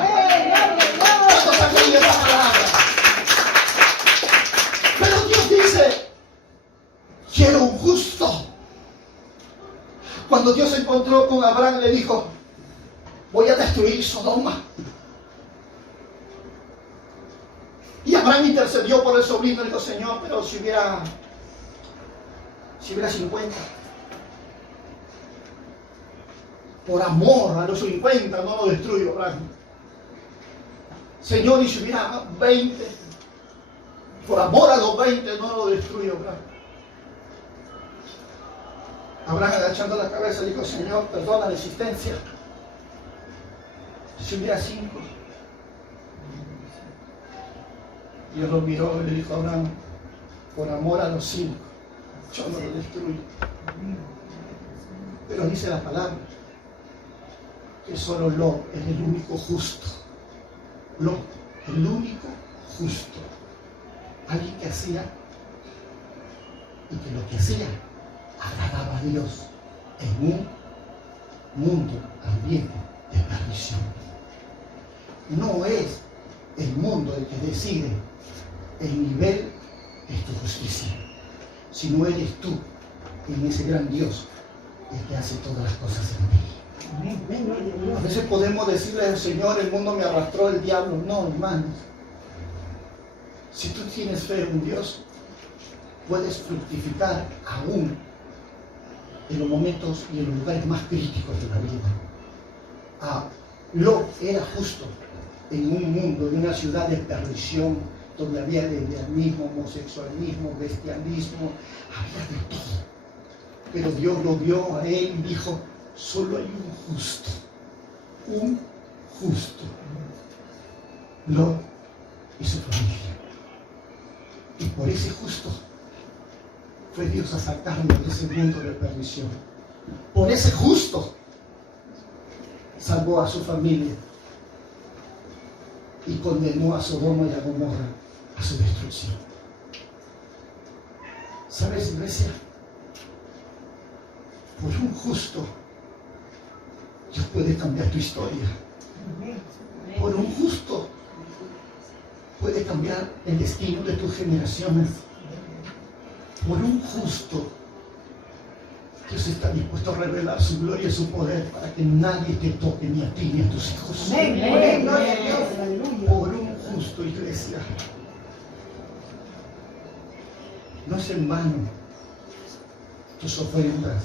¿Cuántos han creído esta palabra? Pero Dios dice: quiero un justo. Cuando Dios se encontró con Abraham, le dijo: voy a destruir Sodoma. Y Abraham intercedió por el sobrino y dijo: Señor, pero si hubiera 50. Por amor a los 50 no lo destruyo, Abraham. Señor, y si hubiera 20. Por amor a los 20 no lo destruyo, Abraham. Abraham, agachando la cabeza, dijo: Señor, perdona la existencia. Si hubiera 5. Dios lo miró y le dijo a Abraham: por amor a los 5 yo no lo destruyo. Pero dice la palabra que solo Lot es el único justo. Lot, el único justo. Alguien que hacía y que lo que hacía agradaba a Dios en un mundo ambiente de perdición. No es el mundo el que decide el nivel de tu justicia, sino eres tú en ese gran Dios el que hace todas las cosas en ti. A veces podemos decirle al Señor, el mundo me arrastró, el diablo. No, hermanos. Si tú tienes fe en Dios, puedes fructificar aún en los momentos y en los lugares más críticos de la vida. Lot era justo en un mundo, en una ciudad de perdición, donde había lesbianismo, homosexualismo, bestialismo, había de todo. Pero Dios lo vio a él y dijo, solo hay un justo, Lot y su familia. Y por ese justo fue Dios a sacarlo de ese mundo de perdición. Por ese justo salvó a su familia y condenó a Sodoma y a Gomorra a su destrucción. ¿Sabes, iglesia? Por un justo, Dios puede cambiar tu historia. Por un justo, puede cambiar el destino de tus generaciones. Por un justo, Dios está dispuesto a revelar su gloria y su poder para que nadie te toque, ni a ti ni a tus hijos. Por un justo, iglesia. No es en vano tus ofrendas.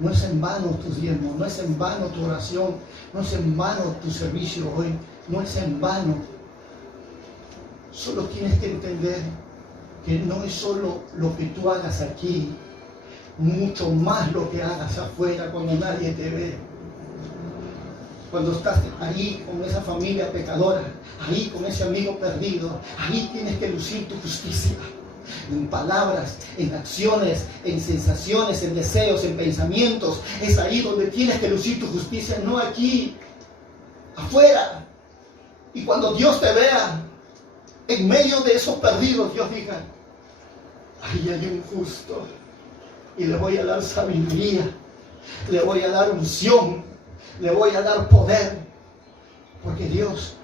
No es en vano tus diezmos, no es en vano tu oración, no es en vano tu servicio hoy, no es en vano. Solo tienes que entender que no es solo lo que tú hagas aquí, mucho más lo que hagas afuera cuando nadie te ve. Cuando estás ahí con esa familia pecadora, ahí con ese amigo perdido, ahí tienes que lucir tu justicia. En palabras, en acciones, en sensaciones, en deseos, en pensamientos. Es ahí donde tienes que lucir tu justicia, no aquí, afuera. Y cuando Dios te vea en medio de esos perdidos, Dios diga, ahí hay un justo y le voy a dar sabiduría, le voy a dar unción, le voy a dar poder, porque Dios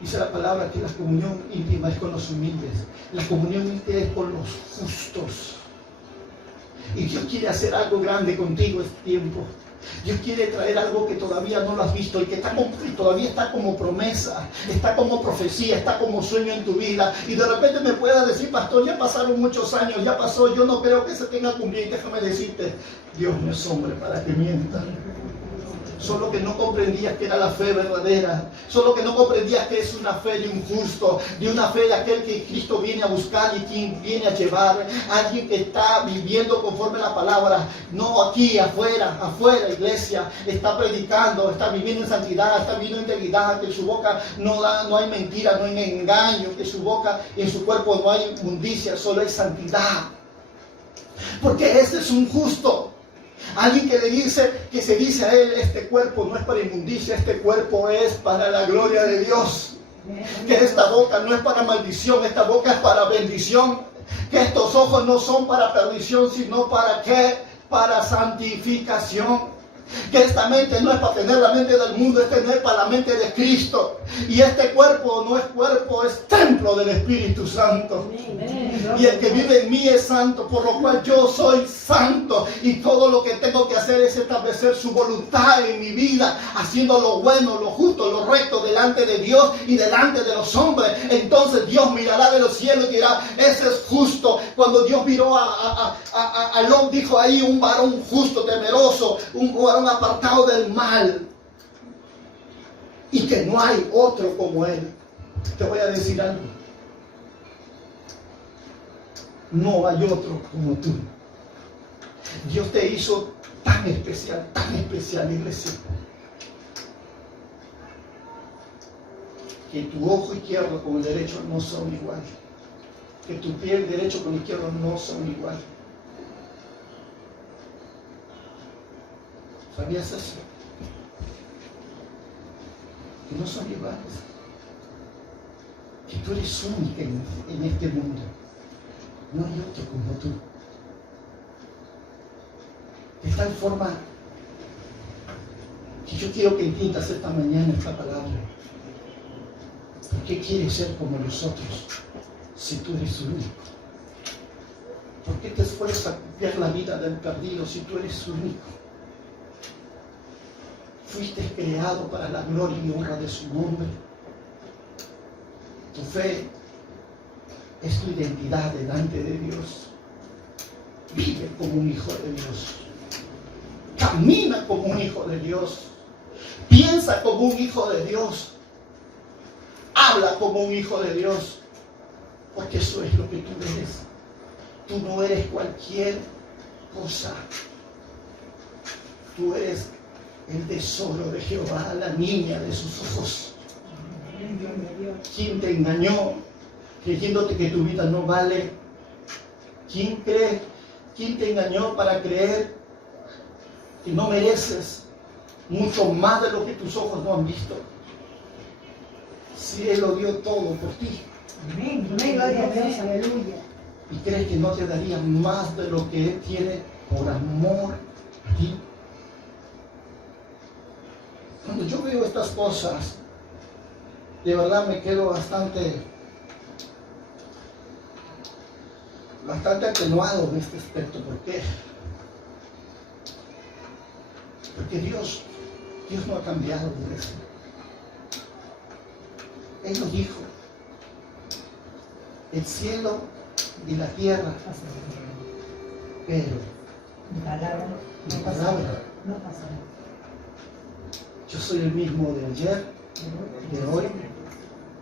dice la palabra que la comunión íntima es con los humildes, la comunión íntima es con los justos. Y Dios quiere hacer algo grande contigo este tiempo. Dios quiere traer algo que todavía no lo has visto y que todavía está como promesa, está como profecía, está como sueño en tu vida. Y de repente me puedas decir, pastor, ya pasaron muchos años, ya pasó, yo no creo que se tenga que cumplir. Déjame decirte, Dios no es hombre para que mienta. Solo que no comprendías que era la fe verdadera, solo que no comprendías que es una fe de un justo, de una fe de aquel que Cristo viene a buscar y quien viene a llevar, alguien que está viviendo conforme a la palabra, no aquí, afuera, iglesia, está predicando, está viviendo en santidad, está viviendo en integridad, que en su boca no hay mentira, no hay engaño, que en su boca y en su cuerpo no hay inmundicia, solo hay santidad. Porque ese es un justo. Alguien que le dice, que se dice a él, este cuerpo no es para inmundicia, este cuerpo es para la gloria de Dios. Que esta boca no es para maldición, esta boca es para bendición. Que estos ojos no son para perdición, sino para ¿qué? Para santificación. Que esta mente no es para tener la mente del mundo, es tener para la mente de Cristo. Y este cuerpo no es cuerpo, es templo del Espíritu Santo. Y el que vive en mí es santo, por lo cual yo soy santo. Y todo lo que tengo que hacer es establecer su voluntad en mi vida, haciendo lo bueno, lo justo, lo recto delante de Dios y delante de los hombres. Entonces Dios mirará de los cielos y dirá, ese es justo. Cuando Dios miró a Lot, dijo ahí un varón justo, temeroso, un varón apartado del mal, y que no hay otro como él. Te voy a decir algo, no hay otro como tú. Dios te hizo tan especial, iglesia, que tu ojo izquierdo con el derecho no son iguales. que tu pie derecho con el izquierdo no son iguales. ¿Sabías eso? Que no son iguales. Que tú eres única en este mundo. No hay otro como tú. De tal forma que yo quiero que entiendas esta mañana esta palabra. ¿Por qué quieres ser como los otros si tú eres único? ¿Por qué te esfuerzas a copiar la vida del perdido si tú eres único? Fuiste creado para la gloria y honra de su nombre. Tu fe es tu identidad delante de Dios. Vive como un hijo de Dios. Camina como un hijo de Dios. Piensa como un hijo de Dios. Habla como un hijo de Dios. Porque eso es lo que tú eres. Tú no eres cualquier cosa. Tú eres el tesoro de Jehová, la niña de sus ojos. ¿Quién te engañó creyéndote que tu vida no vale? ¿Quién te engañó para creer que no mereces mucho más de lo que tus ojos no han visto? Si Él lo dio todo por ti. Amén. Gloria a Dios. Aleluya. ¿Y crees que no te daría más de lo que Él tiene por amor a ti? Cuando yo veo estas cosas, de verdad me quedo bastante atenuado en este aspecto. ¿Por qué? Porque Dios no ha cambiado de eso. Él lo dijo. El cielo y la tierra, pero Mi palabra no pasará. Yo soy el mismo de ayer, de hoy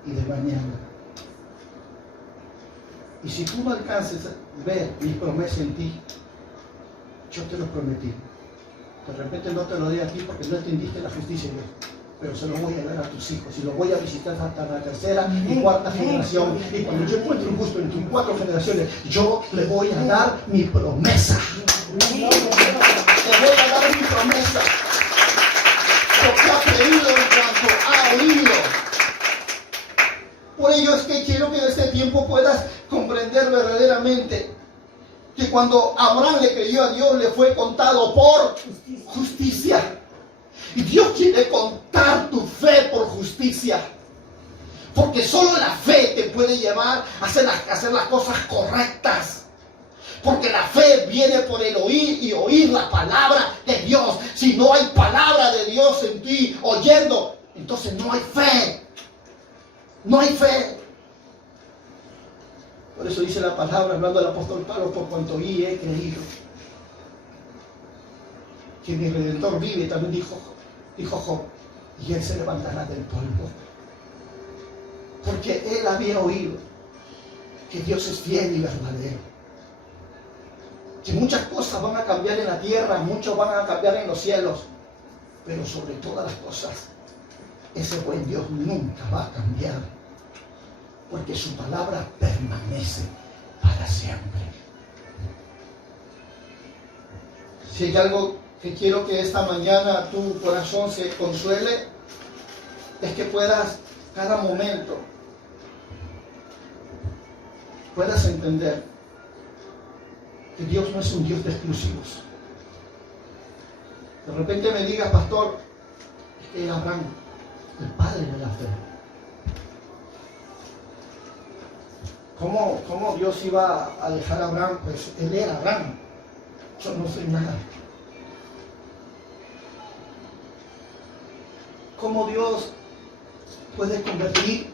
y de mañana. Y si tú no alcances a ver mi promesa en ti, yo te lo prometí. De repente no te lo di a ti porque no entendiste la justicia de Dios, pero se lo voy a dar a tus hijos y lo voy a visitar hasta la tercera y cuarta generación. Y cuando yo encuentre un justo en tus 4 generaciones, yo le voy a dar mi promesa. Le voy a dar mi promesa. Porque ha creído en cuanto ha oído. Por ello es que quiero que en este tiempo puedas comprender verdaderamente que cuando Abraham le creyó a Dios, le fue contado por justicia. Y Dios quiere contar tu fe por justicia. Porque solo la fe te puede llevar a hacer las cosas correctas. Porque la fe viene por el oír y oír la palabra de Dios. Si no hay palabra de Dios en ti oyendo, entonces no hay fe. No hay fe. Por eso dice la palabra, hablando del apóstol Pablo, por cuanto oí he creído que mi Redentor vive. También dijo Job, y él se levantará del polvo. Porque él había oído que Dios es fiel y verdadero. Que muchas cosas van a cambiar en la tierra, muchos van a cambiar en los cielos, pero sobre todas las cosas, ese buen Dios nunca va a cambiar, porque su palabra permanece para siempre. Si hay algo que quiero que esta mañana tu corazón se consuele, es que puedas, cada momento, puedas entender que Dios no es un Dios de exclusivos. De repente me digas, pastor, es que era Abraham, el padre de la fe. ¿Cómo Dios iba a dejar a Abraham? Pues él era Abraham. Yo no soy nada. ¿Cómo Dios puede convertir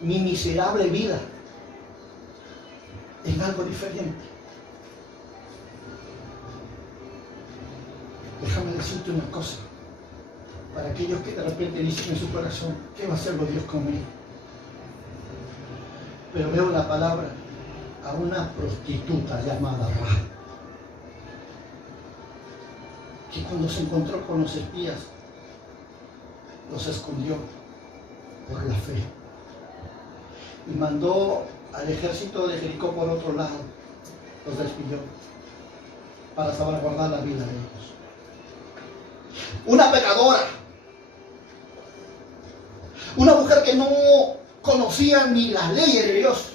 mi miserable vida en algo diferente? Déjame decirte una cosa, para aquellos que de repente dicen en su corazón, ¿qué va a hacer Dios conmigo? Pero veo la palabra a una prostituta llamada Rahab, que cuando se encontró con los espías, los escondió por la fe. Y mandó al ejército de Jericó por otro lado, los despidió para salvaguardar la vida de ellos. Una pecadora, una mujer que no conocía ni las leyes de Dios,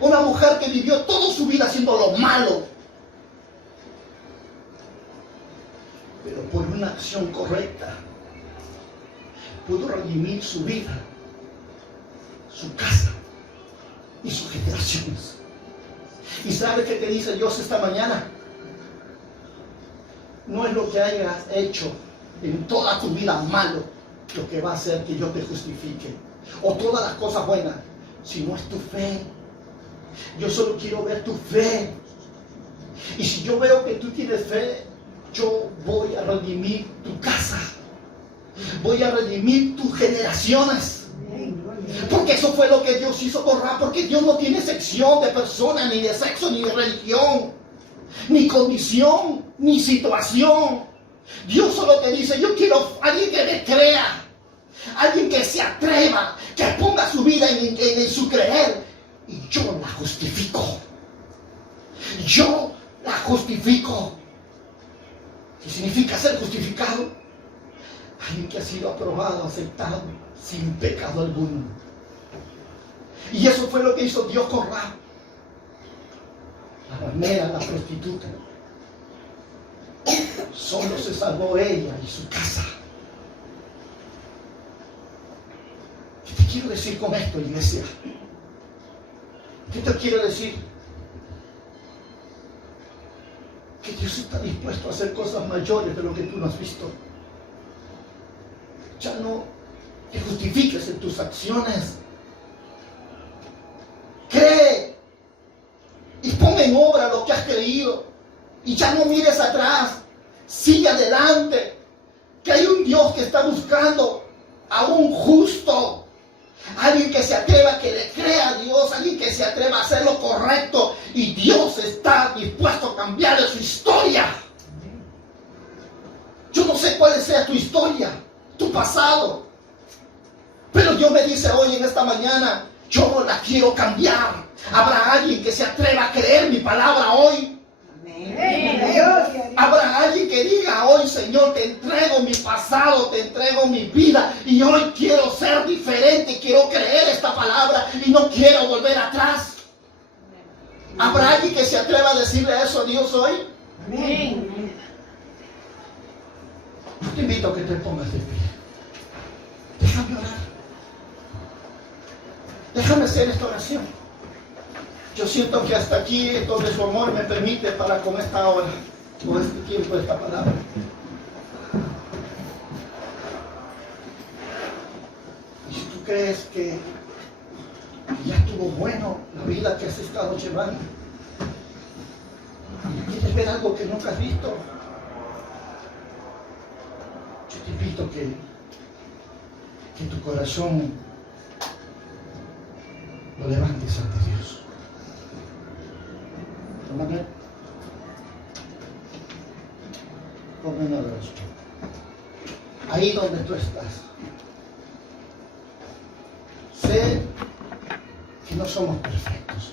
una mujer que vivió toda su vida haciendo lo malo, pero por una acción correcta pudo redimir su vida, su casa y sus generaciones. ¿Y sabe qué te dice Dios esta mañana? No es lo que hayas hecho en toda tu vida malo lo que va a hacer que yo te justifique, o todas las cosas buenas, sino es tu fe. Yo solo quiero ver tu fe. Y si yo veo que tú tienes fe, yo voy a redimir tu casa, voy a redimir tus generaciones. Porque eso fue lo que Dios hizo con Rahab. Porque Dios no tiene sección de persona, ni de sexo, ni de religión, ni condición, ni situación. Dios solo te dice: yo quiero a alguien que me crea, alguien que se atreva, que ponga su vida en su creer. Y yo la justifico. Yo la justifico. ¿Qué significa ser justificado? Alguien que ha sido aprobado, aceptado, sin pecado alguno. Y eso fue lo que hizo Dios con Rahab, la ramera, la prostituta. Solo se salvó ella y su casa. ¿Qué te quiero decir con esto, iglesia? ¿Qué te quiero decir? Que Dios está dispuesto a hacer cosas mayores de lo que tú no has visto. Ya no te justifiques en tus acciones. Cree y pon en obra lo que has creído. Y ya no mires atrás. Sigue adelante. Que hay un Dios que está buscando a un justo. Alguien que se atreva, que le crea a Dios. Alguien que se atreva a hacer lo correcto. Y Dios está dispuesto a cambiar su historia. Yo no sé cuál sea tu historia, tu pasado. Pero Dios me dice hoy, en esta mañana, yo la quiero cambiar. Habrá alguien que se atreva a creer mi palabra hoy. Habrá alguien que diga hoy: Señor, te entrego mi pasado, te entrego mi vida, y hoy quiero ser diferente, quiero creer esta palabra y no quiero volver atrás. ¿Habrá alguien que se atreva a decirle eso a Dios hoy? Amén. Yo te invito a que te pongas de pie. Déjame orar. Déjame hacer esta oración. Yo siento que hasta aquí es donde su amor me permite para con esta hora, con este tiempo, esta palabra. Y si tú crees que ya estuvo bueno la vida que has estado llevando, y quieres ver algo que nunca has visto, yo te invito que tu corazón lo levantes ante Dios. Tómame. Ponme un abrazo. Ahí donde tú estás. Sé que no somos perfectos.